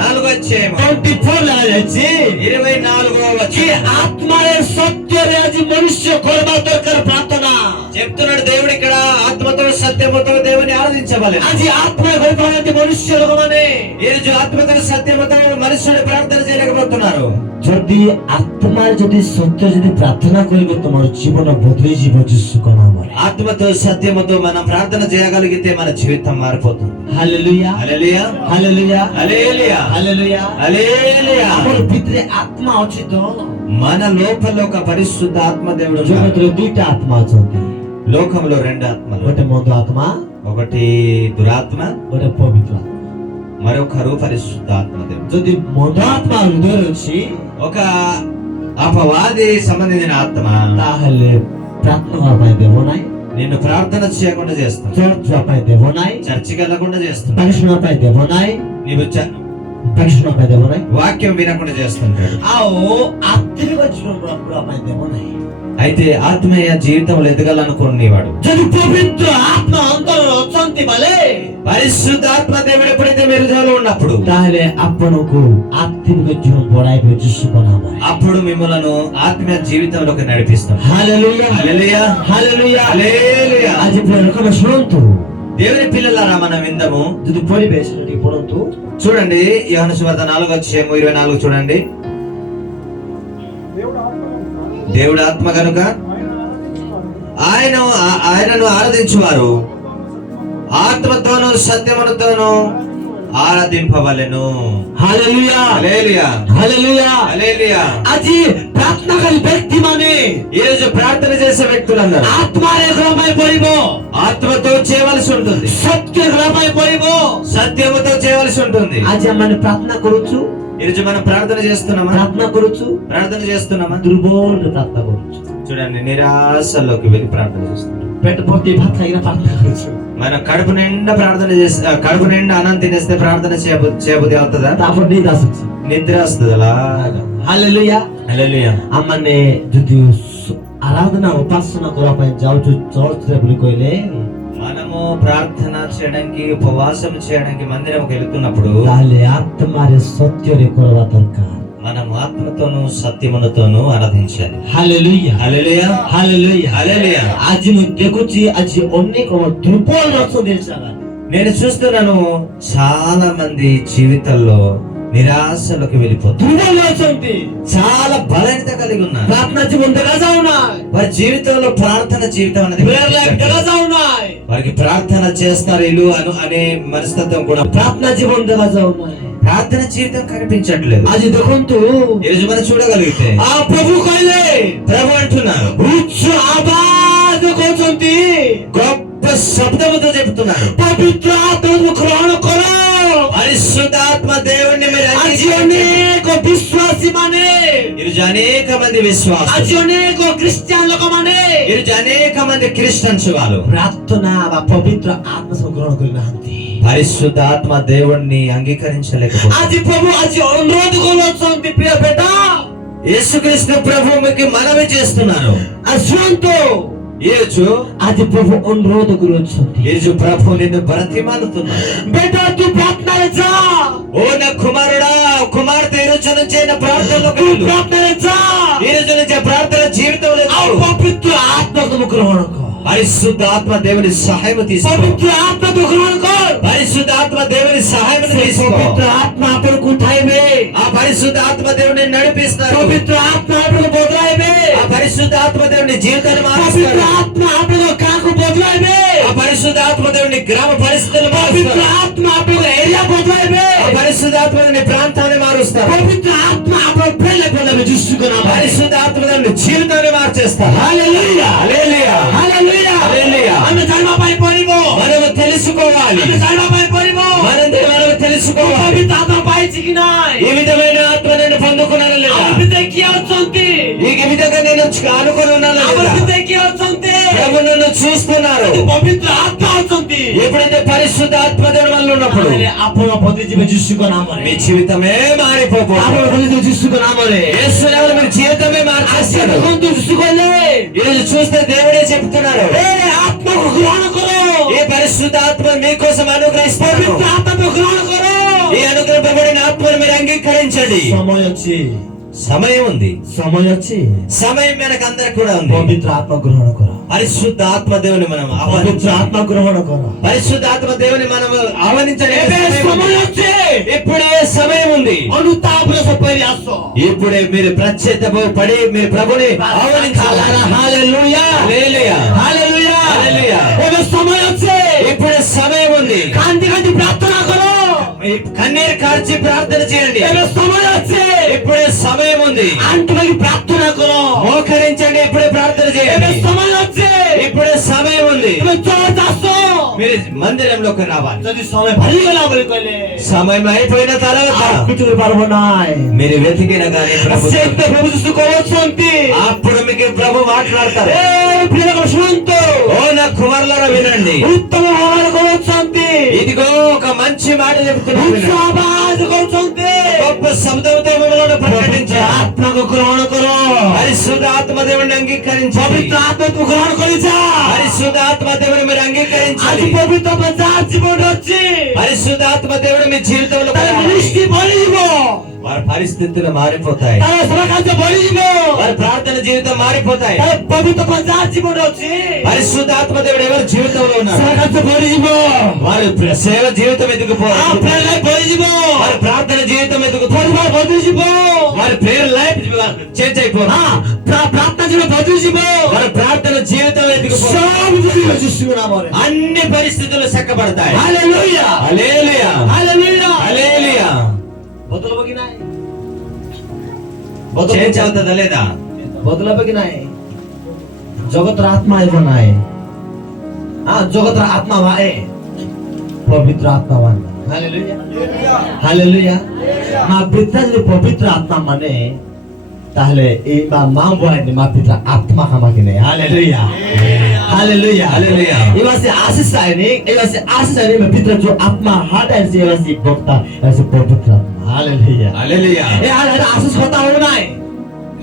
4వ అధ్యాయం 24 ला जाछि 24వ कि వచనం आत्मा रे सत्य रे आज मनुष्य करबा दरकार प्रार्थना। చెప్తున్నాడు దేవుడు ఇక్కడ ఆత్మతో సత్యముతో దేవుని ఆరాధించవాలి. आज आत्मा करबाते मनुष्य लोक माने ఈ రోజు ఆత్మతో సత్యముతో మనుషుడు ప్రార్థన చేయలేకపోతున్నారు. যদি আত্মার যদি সত্য যদি প্রার্থনা করিব তোমার জীবন বদলে যাব যিশুর নামে। ఆత్మతో సత్యముతో మనం ప్రార్థన చేయగలిగితే మన జీవితం మారిపోతుంది. হালেলুয়া హల్లెలూయా, হালেলুয়া హల్లెలూయా, হালেলুয়া। హల్లెలూయా. আমার ভিতরে আত্মা আছে তো మన లోపల ఒక పరిశుద్ధ ఆత్మ దేవుడు ఉన్నాడు. জগতের দুইটা আত্মা আছে, లోకంలో రెండు ఆత్మలు, গোটে মন্দ আত্মা ఒకటి దురాత్మ, গোটে পবিত্র আত্মা। మరొకరు పరిశుద్ధ ఆత్మ దేవుడు. যদি মন্দ আত্মা হৃদয় রয়েছে ఒక అపవాది సంబంధించిన ఆత్మ তাহলে প্রার্থনা করা পাই দেব নাই, నిన్ను ప్రార్థన చేయకుండా చేస్తాడు, চর্চ যাওয়া পাই দেব নাই, చర్చికి వెళ్ళకుండా చేస్తాడు, বাণী শোনা পাই দেব নাই, నీవు বাণী শোনা পাই দেব নাই, వాక్యం వినకుండా చేస్తుంటాడు. আও আত্মিক জীবন পুরা পাই দেব নাই। అయితే ఆత్మీయ జీవితంలో ఎదగాలనుకునేవాడు যদি পবিত্র আত্মা অন্তর অচন্তি বলে పరిశుద్ధాత్మ దేవుడు ఎప్పుడైతే మీ హృదయంలో ఉన్నప్పుడు তাহলে আপনাকে আত্মিক জীবন বড়াইবে যিশুর নামে। అప్పుడు మిమ్మలను ఆత్మీయ జీవితంలోకి నడిపిస్తాడు. হালেলুয়া హల్లెలూయా, হালেলুয়া హల్లెలూయా. আজ এরকম শুনতু దేవుని పిల్లలారా మనం విందాము. যদি পরিবেশ এটি পড়ন্তু చూడండి యోహాను సువార్త 4వ అధ్యాయం 24 చూడండి. దేవుడు ఆత్మ కనుక ఆయనను ఆరాధించువారు ఆత్మతోను సత్యముతోను ఆరాధింపవలెను. ହାଲେଲୁୟା హల్లెలూయా ହାଲେଲୁୟା హల్లెలూయా. ଆଜି ପ୍ରାର୍ଥନାକାରୀ ବ୍ୟକ୍ତିମାନେ ఈ రోజు ప్రార్థన చేసే వ్యక్తులందరూ ଆତ୍ମାରେ ଘର ପାଇଁ ପଡିବ, ఆత్మతో చేయవలసి ఉంటుంది, ସତ୍ୟ ଘର ପାଇଁ ପଡିବ। సత్యముతో చేయవలసి ఉంటుంది. ଆଜି ଆମେ ପ୍ରାର୍ଥନା କରୁଛୁ, ఈ రోజు మనం ప్రార్థన చేస్తున్నామా? ପ୍ରାର୍ଥନା କରୁଛୁ, ప్రార్థన చేస్తున్నామా? ଦୁର୍ବଳରେ ପ୍ରାର୍ଥନା କରୁଛୁ, చూడండి, నిరాశలోకి వెళ్ళి ప్రార్థన చేస్తున్నాం. ପେଟ ଭର୍ତ୍ତି ଭାତ ଖାଇକିନା ପ୍ରାର୍ଥନା କରୁଛୁ, మనం కడుపు నిండా ప్రార్థన చేస్తే, కడుపు నిండా అన్నం తినేస్తే ప్రార్థన చేయబుద్ధి అవుతుందా? ତାପରେ ନିଦ ଆସୁଛି। నిద్ర వస్తుంది అలా. ହାଲେଲୁୟା। హల్లెలూయా. ଆମମାନେ ଯଦି ଆରାଧନା ଉପାସନା କରିବା ପାଇଁ ଯାଉଛୁ ଚର୍ଚ୍ଚରେ ବୋଲି କହିଲେ, మనము ప్రార్థన చేయడానికి ఉపవాసం చేయడానికి మందిరంకి వెళుతున్నప్పుడు ତାହେଲେ ଆତ୍ମାରେ ସତ୍ୟରେ କରିବା ଦରକାର। మనం ఆత్మతోను సత్యములతోను ఆరాధించాలి. ହାଲେଲୁୟା హల్లెలూయా ହାଲେଲୁୟା హల్లెలూయా. ଆଜି ମୁଁ ଦେଖୁଛି ଆଜି ଅନେକ ଦୁର୍ବଳ ଅଛନ୍ତି ଜାଗାରେ। నేను చూస్తున్నాను చాలా మంది జీవితాల్లో నిరాశలోకి వెళ్ళిపోతారు, ଦୁର୍ବଳ ଅଛନ୍ତି, చాలా బలహీనత కలిగి ఉన్నారు. ପ୍ରାର୍ଥନା ଜୀବନ ଦେଖାଯାଉନାହିଁ, వారి జీవితంలో ప్రార్థన జీవితం అనేది prayer life ଦେଖାଯାଉନାହିଁ, వారికి ప్రార్థన చేస్తారు ఇల్లు అనే మనస్తత్వం కూడా, ପ୍ରାର୍ଥନା ଜୀବନ ଦେଖାଯାଉନାହିଁ। ప్రార్థన జీవితం కనిపించట్లేదు. ଆଜି ଦେଖନ୍ତୁ, ఈరోజు మనం చూడగలిగితే ପ୍ରଭୁ କହିଲେ, ప్రభు అంటున్నారు, ଉଚ୍ଚ ଆବାଜ କହୁଛନ୍ତି, గొప్ప శబ్దముతో చెప్తున్నారు, ପବିତ୍ର ଆତ୍ମାକୁ ଗ୍ରହଣ କର। పరిశుద్ధాత్మ దేవుణ్ణి మీరు ଆଜି ଅନେକ ବିଶ୍ୱାସୀ ମାନେ, ఈరోజు అనేక మంది విశ్వాసం, ଆଜି ଅନେକ ଖ୍ରୀଷ୍ଟିଆନ ଲୋକମାନେ ఈరోజు అనేక మంది క్రిస్టియన్స్ వాళ్ళు ପ୍ରାର୍ଥନା ବା ପବିତ୍ର ଆତ୍ମା ସବୁ ଗ୍ରହଣ କରିନାହାନ୍ତି। పరిశుద్ధాత్మ దేవుణ్ణి అంగీకరించలేకపోతున్నారు. ଆଜି ପ୍ରଭୁ ଆଜି ଅନୁରୋଧ କରୁଛନ୍ତି, ପ୍ରିୟ ବେଟା, యేసుక్రీస్తు ప్రభు మీకు మనవి చేస్తున్నారు. ଆସନ୍ତୁ। ఈ రోజు ଆଜି ପ୍ରଭୁ ଅନୁରୋଧ କରୁଛନ୍ତି, ఈ రోజు ప్రభు నిన్ను బ్రతిమాలుతున్నారు. ବେଟା ତୁ ପ୍ରାର୍ଥନାରେ ଯା, ఓ నా కుమారుడా కుమార్తె, ఈ రోజు నుంచి నా ప్రార్థనలోకి ତୁ వెళ్ళు. ପ୍ରାର୍ଥନାରେ ଯା, ఈ రోజు నుంచి ప్రార్థన జీవితంలో ଆଉ ପବିତ୍ର ଆତ୍ମାକୁ ତୁ ଗ୍ରହଣ କର। పరిశుద్ధాత్మ దేవుని సహాయం తీసుకో. ପବିତ୍ର ଆତ୍ମାକୁ ଗ୍ରହଣ କର। పరిశుద్ధాత్మ దేవుని సహాయం ସେ తీసుకో. ପବିତ୍ର ଆତ୍ମା ଆପଣଙ୍କୁ ଉଠାଇବେ, ఆ పరిశుద్ధాత్మ దేవుని నడిపిస్తారు. ପବିତ୍ର ଆତ୍ମା ଆପଣଙ୍କୁ ବଦଳାଇବେ, ఆ పరిశుద్ధాత్మ దేవుని జీవితాన్ని ପବିତ୍ର మారుస్తారు. ଆତ୍ମା ଆପଣଙ୍କ ଗାଁକୁ ବଦଳାଇବେ, ఆ పరిశుద్ధాత్మ దేవుని గ్రామ పరిస్థితులు ପବିତ୍ର మారుస్తారు. ଆତ୍ମା ଆପଣଙ୍କ ଏରିଆ ବଦଳାଇବେ, ఆ పరిశుద్ధాత్మ దేవుని ప్రాంతాన్ని మారుస్తారు. ପବିତ୍ର ଆତ୍ମା ଆପଣ ପ୍ରେରଣା କରିବେ ଯୀଶୁଙ୍କ ନାମରେ। పరిశుద్ధాత్మ దేవుని జీవితాన్ని మార్చేస్తారు. ହାଲେଲୁୟା హల్లెలూయా ହାଲେଲୁୟା। హల్లెలూయా. ଆମେ ଜାଣିବା ପାଇଁ ପଡିବ, మనము తెలుసుకోవాలి, ଆମେ ଜାଣିବା ପାଇଁ ପଡିବ, మనము తెలుసుకోవాలి. ପବିତ୍ର ଆତ୍ମା ପାଇଛି କି ନାହିଁ, ఈ విధమైన ఆత్మ నేను పొందుకున్నాను లేదా, ଆମ ଭିତରେ କିଏ ଅଛନ୍ତି, ఈ విధంగా నేను ఆనుకొని ఉన్నాను ଆମ లేదా, ଭିତରେ କିଏ ଅଛନ୍ତି, ప్రభు నన్ను చూస్తున్నారు. ପବିତ୍ର ଆତ୍ମା ଅଛନ୍ତି, ఎప్పుడైతే పరిశుద్ధ ఆత్మ దేవుని వల్ల ఉన్నప్పుడు ତାହେଲେ ଆପଣ ବଦଳିଯିବେ ଯୀଶୁଙ୍କ ନାମରେ, మీ జీవితమే ଆପଣ మారిపోతుంది. ବଦଳିଯିବେ ଯୀଶୁଙ୍କ నామରେ। యేసు నామములో మీ జీవితమే ଆସି మార్చేస్తాడు. ଦେଖନ୍ତୁ, ଯୀଶୁ କହିଲେ, ఈరోజు చూస్తే దేవుడే చెప్తున్నారు, ଏ ଆତ୍ମାକୁ గ్రହଣ କର, ఈ పరిశుద్ధ ఆత్మ మీకోసం అనుగ్రహిస్తాడు. ପବିତ୍ର ଆତ୍ମାକୁ ଗ୍ରହଣ କର। ఈ అనుగ్రహింపబడిన ఆత్మను మీరు అంగీకరించండి. ସମୟ ଅଛି, సమయం ఉంది, ସମୟ ଅଛି, సమయం మనకు అందరికి కూడా ఉంది. ପବିତ୍ର ଆତ୍ମା ଗ୍ରହଣ କର, పరిశుద్ధ ఆత్మ దేవుని మనం ପବିତ୍ର ఆహ్వానించాలి. ଆତ୍ମା ଗ୍ରହଣ କର। పరిశుద్ధ ఆత్మ దేవుని మనం ఆహ్వానించాలి. ଏବେ ସମୟ ଅଛି, ఇప్పుడే సమయం ఉంది. ଅନୁତାପରେ ସପରି ଆସ। ఇప్పుడే మీరు ప్రత్యేత పడి మీరు ప్రభుని ఆహ్వానించాలి. ହାଲେଲୁୟା హల్లెలూయా ହାଲେଲୁୟା। హల్లెలూయా. ଏବେ ସମୟ ଅଛି, ఇప్పుడే సమయం ఉంది. କାନ୍ଦି କାନ୍ଦି ପ୍ରାର୍ଥନା କର। మీ కన్నీరు కార్చి ప్రార్థన చేయండి. ଏବେ ସମୟ ଅଛି, ఇప్పుడే సమయం ఉంది. ଆଣ୍ଠୁ ଲାଗି ପ୍ରାର୍ଥନା କର। మోకరించండి. ఇప్పుడే ప్రార్థన ଏବେ చేయండి. ସମୟ ଅଛି, ఇప్పుడే సమయం ఉంది. ଏବେ ଚର୍ଚ୍ଚ ଆସ। మీరు మందిరంలోకి రావాలి. ଯଦି ସମୟ ଭାରିଗଲା ବୋଲି କହିଲେ సమయం అయిపోయిన తర్వాత ଆଉ କିଛି କରିପାରିବ ନାହିଁ। మీరు వెతికిన కానీ ప్రభు ସେଇଥିପାଇଁ ପ୍ରଭୁ ଯୀଶୁ କହୁଛନ୍ତି, అప్పుడు మీకు ప్రభు మాట్లాడతారు. ଏ ପ୍ରିୟଙ୍କ ଶୁଣନ୍ତୁ, ఓ నా కుమారులారా వినండి, ଉତ୍ତମ ଭାବରେ କହୁଛନ୍ତି, ఇదిగో ఒక మంచి మాట చెప్తున్నాను ଉଚ୍ଚ వినండి. ଆବାଜ କରୁଛନ୍ତି, గొప్ప శబ్దంతో మిమ్మల్ని ప్రకటించా. ଆତ୍ମାକୁ ଗ୍ରହଣ କର, పరిశుద్ధ ఆత్మ దేవుని అంగీకరించాలి. ପବିତ୍ର ଆତ୍ମାକୁ ଗ୍ରହଣ କରିଯା। పరిశుద్ధ ఆత్మ దేవుని మీరు ଆଜି అంగీకరించాలి. ପବିତ୍ର ଯାହା ଜୀବନ ଅଛି, పరిశుద్ధ ఆత్మ దేవుడు మీ జీవితంలో ତାର ମିନିଷ୍ଟ୍ରି ବଢିଯିବ, వారి పరిస్థితులు మారిపోతాయి. ତାର ସେବା କାର୍ଯ୍ୟ ବଢିଯିବ, వారి ప్రార్థన జీవితం మారిపోతాయి. ତାର ପବିତ୍ର ଯାହା ଜୀବନ ଅଛି, పరిశుద్ధ ఆత్మ దేవుడు ఎవరి జీవితంలో ఉన్నారు ସେବା କାର୍ଯ୍ୟ ବଢିଯିବ, వారి సేవ జీవితం ఎదుగుపోవాలి. ఆ prayer life ବଢିଯିବ, వారి ప్రార్థన జీవితం ఎదుగుతుంది. ପରିବାର ବଦଳିଯିବ, వారి ప్రేయర్ లైఫ్ చేంజ్ అయిపోవాలి. ପ୍ରାର୍ଥନା మన ప్రార్థన జీవితం ఎదిగిపోతుంది. అన్ని పరిస్థితులు చక్కబడతాయి. హల్లెలూయా హల్లెలూయా హల్లెలూయా హల్లెలూయా. చేంజ్ అవుతుందా లేదా? जगत आत्मा बनाए जगत आत्मा वाए पवित्र आत्मा वन हालेलुया हालेलुया मा पिता जो पवित्र आत्मा माने ताहले ए मा मां बोले मा पिता आत्मा हमाकिने हालेलुया हालेलुया हालेलुया इवासे आशीष आहे ने इवासे आशीष आहे मा पिता जो आत्मा हार्ट आहे से इवासे भक्ता ऐसे पवित्र आत्मा हालेलुया हालेलुया. ए आशीष होता हो ना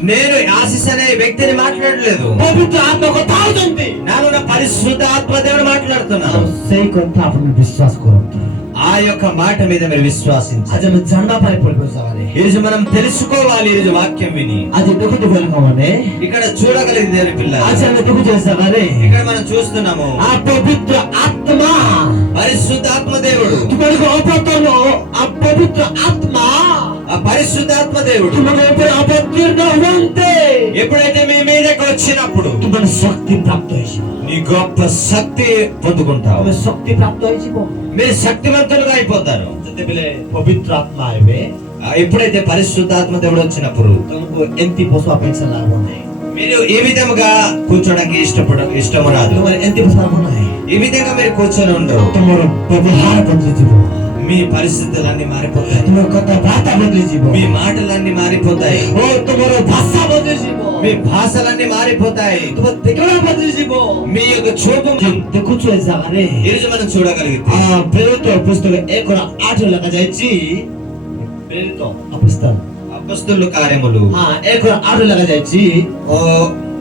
నేను ఆశీస్ అనే వ్యక్తిని మాట్లాడలేదు. पवित्र आत्मा को ताउजंती నేను నా పరిశుద్ధ ఆత్మ దేవుడు మాట్లాడుతున్నాను. सही কথা আপনি বিশ্বাস করুন. ఆ యొక్క మాట మీద మీరు విశ్వాసించాలి. आज हम जानना पाए पड़े ఈ రోజు మనం తెలుసుకోవాలి. ఈ రోజు వాక్యం విని आज देखो बोलने ఇక్కడ చూడగలిగే దేవుని పిల్ల. आज हम देखो जैसा ఇక్కడ మనం చూస్తున్నాము ఆ పవిత్ర ఆత్మ పరిశుద్ధాత్మ దేవుడు. तुम्हारे अपतनो ఆ పవిత్ర ఆత్మ ఆ పరిశుద్ధాత్మ దేవుడు तुम्हारे अपतीर्ण होते ఎప్పుడైతే మీ మీదకి వచ్చినప్పుడు तुम्हारे शक्ति प्राप्त होइछिबो. నీ గొప్ప శక్తి పొందుకుంటావు. तुम्हें शक्ति प्राप्त होइछिबो. మీరు శక్తివంతులుగా అయిపోతారు. जतेबेले पवित्र आत्मा आइबे ఎప్పుడైతే పరిశుద్ధాత్మ దేవుడు వచ్చినప్పుడు तुमको एंती पोसवा पेंशन लाभ होने మీరు ఏ విధముగా కూర్చోడానికి ఇష్టం రాదు. तुम्हारे एंती पोसवा होना है ఈ విధంగా మీరు కూర్చొని ఉండరు. तुम्हारा व्यवहार बदलिजिबो. మీ పరిస్థితులన్నీ మారిపోతాయి. तुम्हारा कथा बात बदलिजिबो. మీ మాటలన్నీ మారిపోతాయి. ओ तुम्हारा भाषा बदलिजिबो. మీ భాషలన్నీ మారిపోతాయి. तुम्हारा देखना बदलिजिबो. మీ యొక్క చూపు देखुछु ए जगारे ఈ రోజు మనం చూడగలిగితే प्रेरित पुस्तक 1:8 लगा जायची प्रेरित पुस्तक అపొస్తలుల కార్యములు 1:8 लगा जायची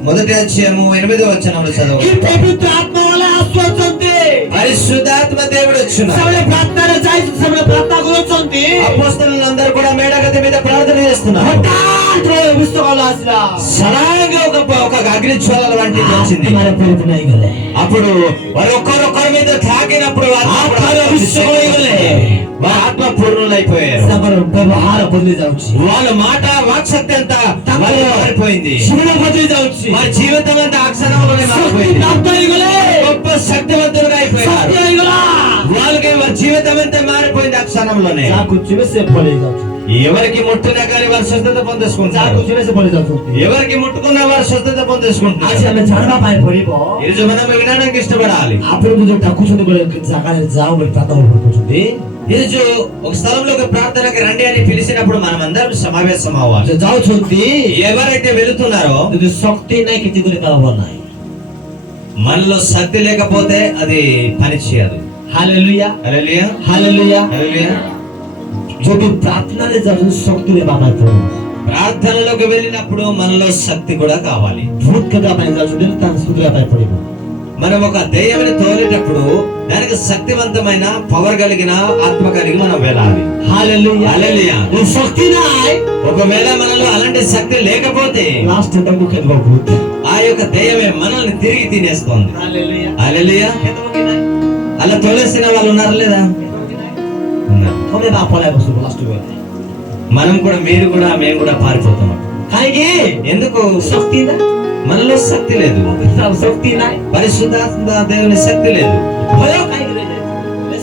మొదటి అధ్యాయము 8వ వచనంలో చదువు. ఈ పవిత్ర ఆత్మ వల్ల ఆశ్వాసంతే పరిశుద్ధాత్మ దేవుడు వచ్చును. సభలో ప్రార్థన చేసి సభలో ప్రార్థన గురించంతి అపొస్తలులందరూ కూడా మేడగది మీద ప్రార్థన చేస్తున్నారు. హఠాత్ విశ్వాసాలు ఆసిలా సడన్గా ఒక అగ్ని జ్వాలల వంటిది వచ్చింది. మరి పూర్తినై గలే. అప్పుడు వారు ఒక్కొక్కరి మీద తాకినప్పుడు వారి ఆత్మ పూర్ణులైపోయారు. సభలో వ్యవహార బదిలీ जाଉଛି. వాళ్ళ మాట వాక్శక్తి అంతా మారిపోయింది. జీవన బదిలీ जाଉଛି. వారి జీవితం అంతా అక్షరంలోనే మారిపోయింది. గొప్ప శక్తివంతులుగా అయిపోయారు. వాళ్ళకి వారి జీవితం అంతా మారిపోయింది అక్షరంలోనే. ఎవరికి ముట్టినా కానీ వారు స్వస్థత పొందేసుకుంటారు. ఎవరికి ముట్టుకున్నా వారు స్వస్థత పొందేసుకుంటారు. ఈరోజు మనం వినడానికి ఇష్టపడాలి. ఈరోజు ఒక స్థలంలో ప్రార్థనకి రండి అని పిలిచినప్పుడు మనం అందరం సమావేశం అవ్వాలి. ఎవరైతే వెళుతున్నారో శక్తి మనలో శక్తి లేకపోతే అది పని చేయదు. హల్లెలూయా హల్లెలూయా హల్లెలూయా హల్లెలూయా. যদি প্রার্থনারে যাবেন শক্তি লেবা পাইতো. ప్రార్థనలోకి వెళ్ళినప్పుడు మనలో శక్తి కూడా కావాలి. ভূত কেদা পাই যাচ্ছে তার সুদরা পাই পড়িব. మనం ఒక దెయ్యాన్ని తోలేటప్పుడు దానికి శక్తివంతమైన పవర్ కలిగిన ఆత్మ కలిగి మనం వెళ్ళాలి. హల్లెలూయా హల్లెలూయా. శక్తి নাই ఒకవేళ మనలో అలాంటి శక్తి లేకపోతే లాస్ట్ టైం కేదవ భూత ఆ యొక్క దెయ్యమే మనల్ని తిరిగి తినేస్తుంది. హల్లెలూయా హల్లెలూయా. అలా తోలేసిన వాళ్ళు ఉన్నారు లేదా? తోలే నా పలే బస్సు లాస్ట్ వేళ మనం కూడా మీరు కూడా మేము కూడా పారిపోతున్నాం. కాయికి ఎందుకు? శక్తి దా మనలో శక్తి లేదు. శక్తి নাই. పరిశుద్ధాత్మ దేవుని శక్తి లేదు. భయం కాయికి లేదు.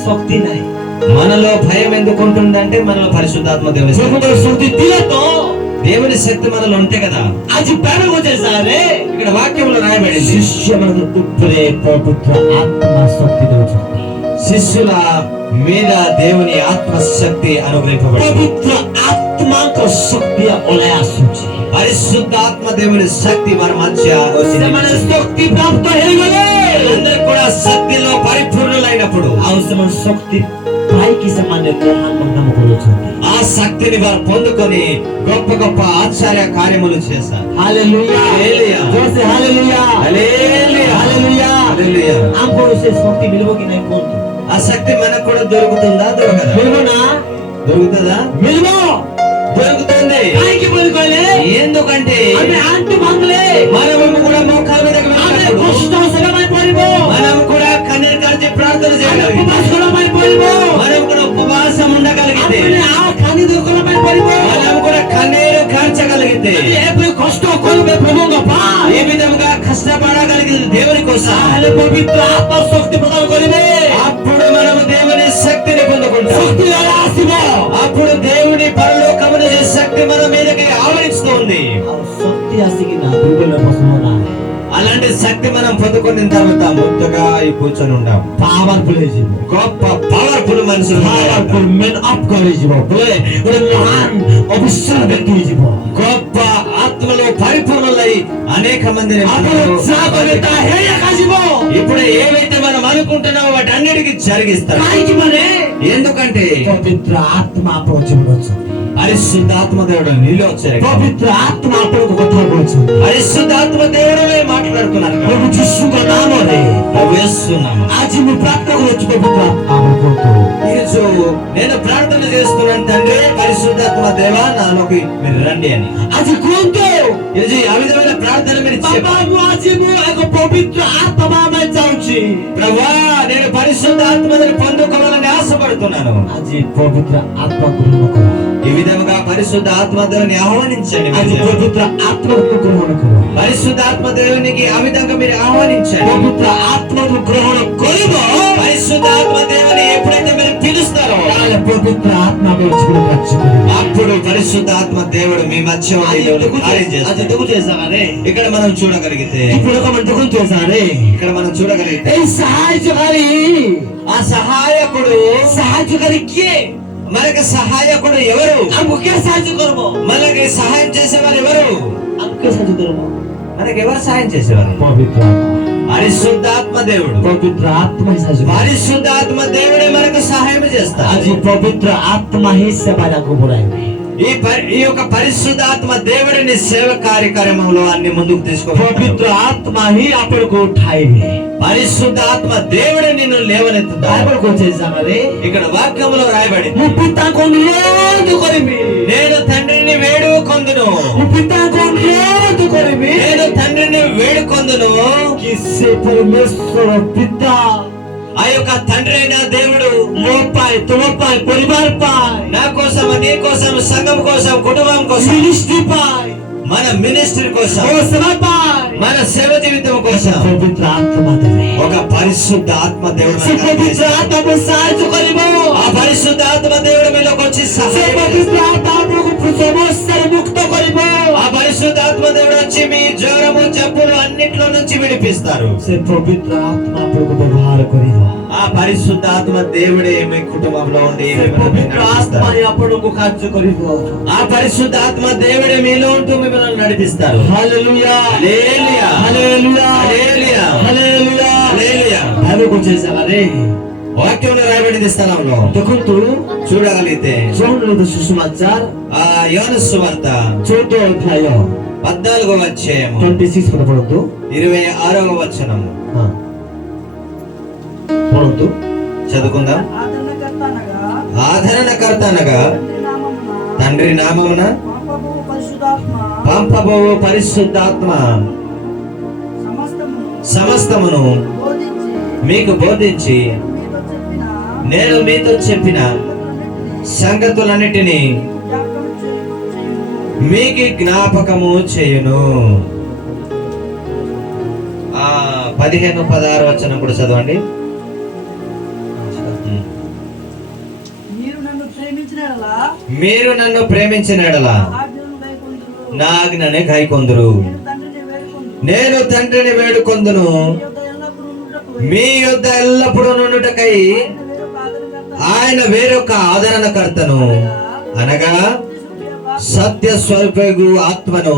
శక్తి নাই. మనలో భయం ఎందుకు ఉంటుందంటే మనలో పరిశుద్ధాత్మ దేవుని శక్తి దిలతో దేవుని శక్తి మనలో ఉంటే కదా. అది బైబిల్ వచ్చేసారే ఇక్కడ వాక్యంలో రాయబడింది శిష్యుల ఉపరే పవిత్ర ఆత్మ శక్తి దొరుకుతుంది. శిష్యుల మీద దేవుని ఆత్మ శక్తి అనుగ్రహింపబడింది. పవిత్ర ఆత్మక శక్తి ఒలయ ఆసుచి. పరిశుద్ధాత్మ దేవుని శక్తి మన మధ్య వచ్చింది. మన శక్తి ప్రాప్త హేగలే. అందరూ కూడా శక్తిలో పరిపూర్ణులైనప్పుడు అవసరం శక్తి పైకి సమాన గ్రహణం కొలుచుంది. ఆ శక్తిని వారు పొందుకొని గొప్ప గొప్ప ఆశ్చర్య కార్యములు చేశారు. హల్లెలూయా హల్లెలూయా. జోసే హల్లెలూయా హల్లెలూయా హల్లెలూయా హల్లెలూయా. हमको उसे शक्ति मिलोगी नहीं कौन? ఆ శక్తి మనకు కూడా దొరుకుతుందా? దొరకదా? मिलना దొరుకుతుందా? मिलना దొరుకుతుంది. కాయికి బోలుకోలే. ఎందుకంటే అమే అంటు మంగలే. మనము కూడా మోకాళ్ళ మీదకి వెళ్ళినప్పుడు కష్టం సగమై పోయిబో. మనం కూడా కన్నీరు కార్చి ప్రార్థన చేయాలి. ఉపవాసమై పోయిబో. మనం కూడా ఉపవాసం ఉండగలిగితే ఆ కని దుఃఖమై పోయిబో. మనం కూడా కన్నీరు కార్చగలిగితే ఏ కష్టం కొలుబే ప్రభువుగా పా. ఈ তাহলে পবিত্র আত্মার শক্তি প্রদান করিবে। అప్పుడు మనము దేవుని శక్తిని పొందుకుంటాం. শক্তি দ্বারা আসিব। అప్పుడు దేవుని పరలోకము నుంచి శక్తి మన మీదకి ఆవరిస్తూ ఉంది. আর শক্তি আসি কিনা দুর্বল প্রশ্ন না। అలాంటి శక్తి మనం పొందుకున్న తర్వాత ముద్దగా ఈ కూర్చొని ఉంటాం. পাওয়ারফুল হয়ে যাব। గొప్ప పవర్ఫుల్ మనుషులు, পাওয়ারফুল মেন আপ করে যাব। বলে ওরে মহান অবিশ্বাস ব্যক্তি হয়ে যাব। గొప్ప ఆత్మలో పరిపూర్ణులై అనేక మందిని আপনি যা করে তা হেরে কাজিব। ఇప్పుడు ఏవైతే మనం అనుకుంటున్నామో వాటి అన్నిటికీ జరిగిస్తారు. কাইকি মানে ఎందుకంటే পবিত্র আত্মা আপনার জীবনে আছে। పరిశుద్ధాత్మ దేవుడు నీలో వచ్చారు. পবিত্র আত্মা আপনার কথা বলছেন। పరిశుద్ధాత్మ దేవుడే మాట్లాడుతున్నారు. প্রভু যিশুর নামে ప్రభు యేసు నామమున আজ আমি প্রার্থনা করছি পবিত্র আত্মা আপনার ఈరోజు నేను ప్రార్థన చేస్తున్నాను, తండ్రి పరిశుద్ధాత్మ దేవా నాలోకి మీరు రండి అని. আজ গ্রন্থ ఈరోజు ఆ విధమైన ప్రార్థన మీరు বাবা আজ এক পবিত্র আত্মা আমি চাইছি। ప్రభువా నేను పరిశుద్ధాత్మని పొందుకోవాలని ఆశపడుతున్నాను. আজ পবিত্র আত্মা গ্রহণ করো। ఈ విధముగా పరిశుద్ధాత్మ దేవుని ఆహ్వానించండి. আজ మీరు পবিত্র আত্মা গ্রহণ করো। పరిశుద్ధాత్మ దేవునికి ఆ విధంగా మీరు ఆహ్వానించండి. পবিত্র আত্মা গ্রহণ করিব। పరిశుద్ధాత్మ దేవుని ఎప్పుడైతే మీరు పిలుస్తారో তাহলে পবিত্র আত্মা আপনার জীবনে কাজ করবে। అప్పుడు పరిశుద్ధాత్మ దేవుడు మీ మధ్య ఉండి కార్యం আজ చేస్తాడు. দেখুন জায়গারে ఇక్కడ మనం చూడగలిగితే ఇప్పుడు మనం দেখুন জায়গারে ఇక్కడ మనం చూడగలిగితే এই সাহায্যকারী ఆ సహాయకుడు সাহায্যকারী কে? మనకి సహాయకుడు ఎవరు? আমাকে সাহায্য করব। మనకి సహాయం చేసేవారు ఎవరు? আমাকে সাহায্য করব। మనకి ఎవరు సహాయం చేసేవారు? পবিত্র పరిశుద్ధాత్మ దేవుడు. পবিত্র আত্মা সাহায্য করে। పరిశుద్ధాత్మ దేవుడే మనకు సహాయం చేస్తాడు. আজ পবিত্র আত্মা হি সেবাకు বলাইবে। ఈ యొక్క పరిశుద్ధాత్మ దేవుడిని సేవ కార్యక్రమంలో అన్ని ముందుకు తీసుకోవాలి. পবিত্র আত্মা হি আপনাকে উঠাইবে। పరిశుద్ధాత్మ దేవుడే నిన్ను లేవనెత్తుతాడు. বাইবেল কোচে জানারে ఇక్కడ వాక్యములో రాయబడింది, পিতাকে অনুরোধ করিবে। నేను తండ్రిని వేడుకొందును. পিতাকে অনুরোধ করিবে। నేను తండ్రిని వేడుకొందును. কি সে পরমেশ্বর পিতা ఆ యొక్క తండ్రి అయిన దేవుడు মো পায়, তোমার পায়, পরিবার পায়, నా కోసం, నీ కోసం, సంఘం కోసం, కుటుంబం కోసం, মিনিস্ট্রি পায়, మన మినిస్ట్రీ కోసం, ও সেবা পায়। మన సేవ జీవితం కోసం পবিত্র আত্মা দেবে। ఒక పరిశుద్ధ ఆత్మ దేవుడు সে మనకు পবিত্র అందిస్తాడు. আত্মা সাহায্য করিব। ఆ పరిశుద్ధ ఆత్మ దేవుడు మీలోకి వచ్చి সে సహాయం পবিত্র చేస్తాడు. আত্মা আপনাকে সমস্যার মুক্ত করিব। ఆ పరిశుద్ధాత్మ దేవుడు వచ్చి మీ జ్వరము, జబ్బులు అన్నిట్లో నుంచి విడిపిస్తారు. সে পবিত্র আত্মা আপনাকে ব্যবহার করিব। ఆ పరిశుద్ధాత్మ దేవుడే మీ కుటుంబంలో ఉండి সে మిమ్మల్ని পবিত্র నడిపిస్తారు. আত্মাই আপনাকে কার্য করিব। ఆ పరిశుద్ధాత్మ దేవుడే మీలో ఉంటూ మిమ్మల్ని నడిపిస్తారు. হালেলুয়া, హల్లెలూయా, হালেলুয়া, హల్లెలూయా, হালেলুয়া। హల్లెలూయా. বাইবেল কোচে জানারে వాక్యంలో రాయబడింది స్థలంలో দেখুন তো చూడగలిగితే যোহনের সুসমাচার ఆ యోహాను సువార్త 14 অধ্যায় 14వ అధ్యాయము 26 পদ পড়ন্তু। 26వ వచనము হ্যাঁ পড়ন্তু। చదువుకుందాం. ఆదరణకర్త అనగా ఆదరణకర్త అనగా తండ్రి నామమున తండ్రి నామమున పంపబోవు పరిశుద్ధాత్మ పంపబోవు పరిశుద్ధాత్మ సమస్తమును బోధించి మీకు బోధించి మీతో చెప్పిన నేను మీతో చెప్పిన సంగతులన్నిటినీ జ్ఞాపకం చేయును. మీకు జ్ఞాపకము చేయును. 15, 16 వచనం కూడా చదవండి. మీరు నన్ను ప్రేమించిన యెడల మీరు నన్ను ప్రేమించిన యెడల ఆజ్ఞలను గైకొందురు. నా ఆజ్ఞనే కైకొందురు. నేను తండ్రిని వేడుకొందును. నేను తండ్రిని వేడుకొందును. మీ యొద్ద మీ యొద్ద ఎల్లప్పుడూ నుండుటకు ఎల్లప్పుడూ నుండుటకై ఆయన వేరొక ఆదరణకర్త ఆయన వేరొక ఆదరణకర్తను అనగా సత్య స్వరూపగు ఆత్మను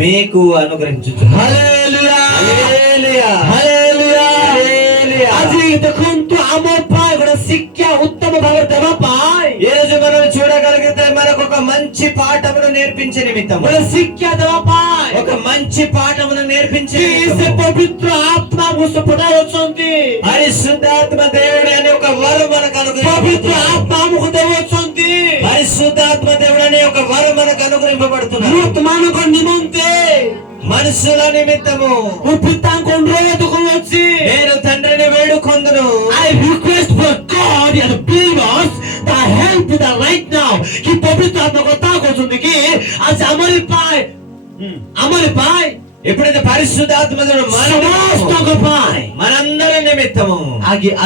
మీకు అనుగ్రహించుచు. হালেলুয়া, హల్లెలూయా, হালেলুয়া, హల్లెలూయా. আজি দেখুন তো আমার পায় গোটা শিক্ষা উত্তম ভাবে দেওয়া পায়। ఈ రోజు మనం చూడగలిగితే మనకు ఒక మంచి పాఠమును నేర్పించే నిమిత్తం, গোটা শিক্ষা দেওয়া পায়। ఒక మంచి పాఠమును నేర్పించే কি সে నిమిత్తము পবিত্র আত্মা মুসে পড়া অছন্তি। పరిశుద్ధాత్మ దేవుడు అనే ఒక వరం మనకు পবিত্র అనుగ్రహించబడుతుంది. আত্মা মুখে দেওয়া অছন্তি। పరిశుద్ధాత్మ దేవుడు అనే ఒక వరం మనకు అనుగ్రహింపబడుతున్నారు. মূর্তমানক নিমন্তে మనుషుల నిమిత్తము পিতাঙ্ক অনুরোধ করছি। నేను తండ్రిని వేడుకొందును. I request for God and believers the help with the right now কি পবিত্র আত্মা কথা করছেন কি আজ আমারই পায়, আমারই পায় ఎప్పుడైతే పరిశుద్ధాత్మ దేవుడు সমস্ত మనకు পায়। నిమిత్తము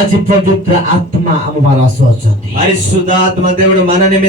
ଆଜି ପବିତ୍ର ଆତ୍ମା ଆମ ମାନ ଆସୁଅଛନ୍ତି। పరిశుద్ధాత్మ దేవుడు మన నిమిత్తం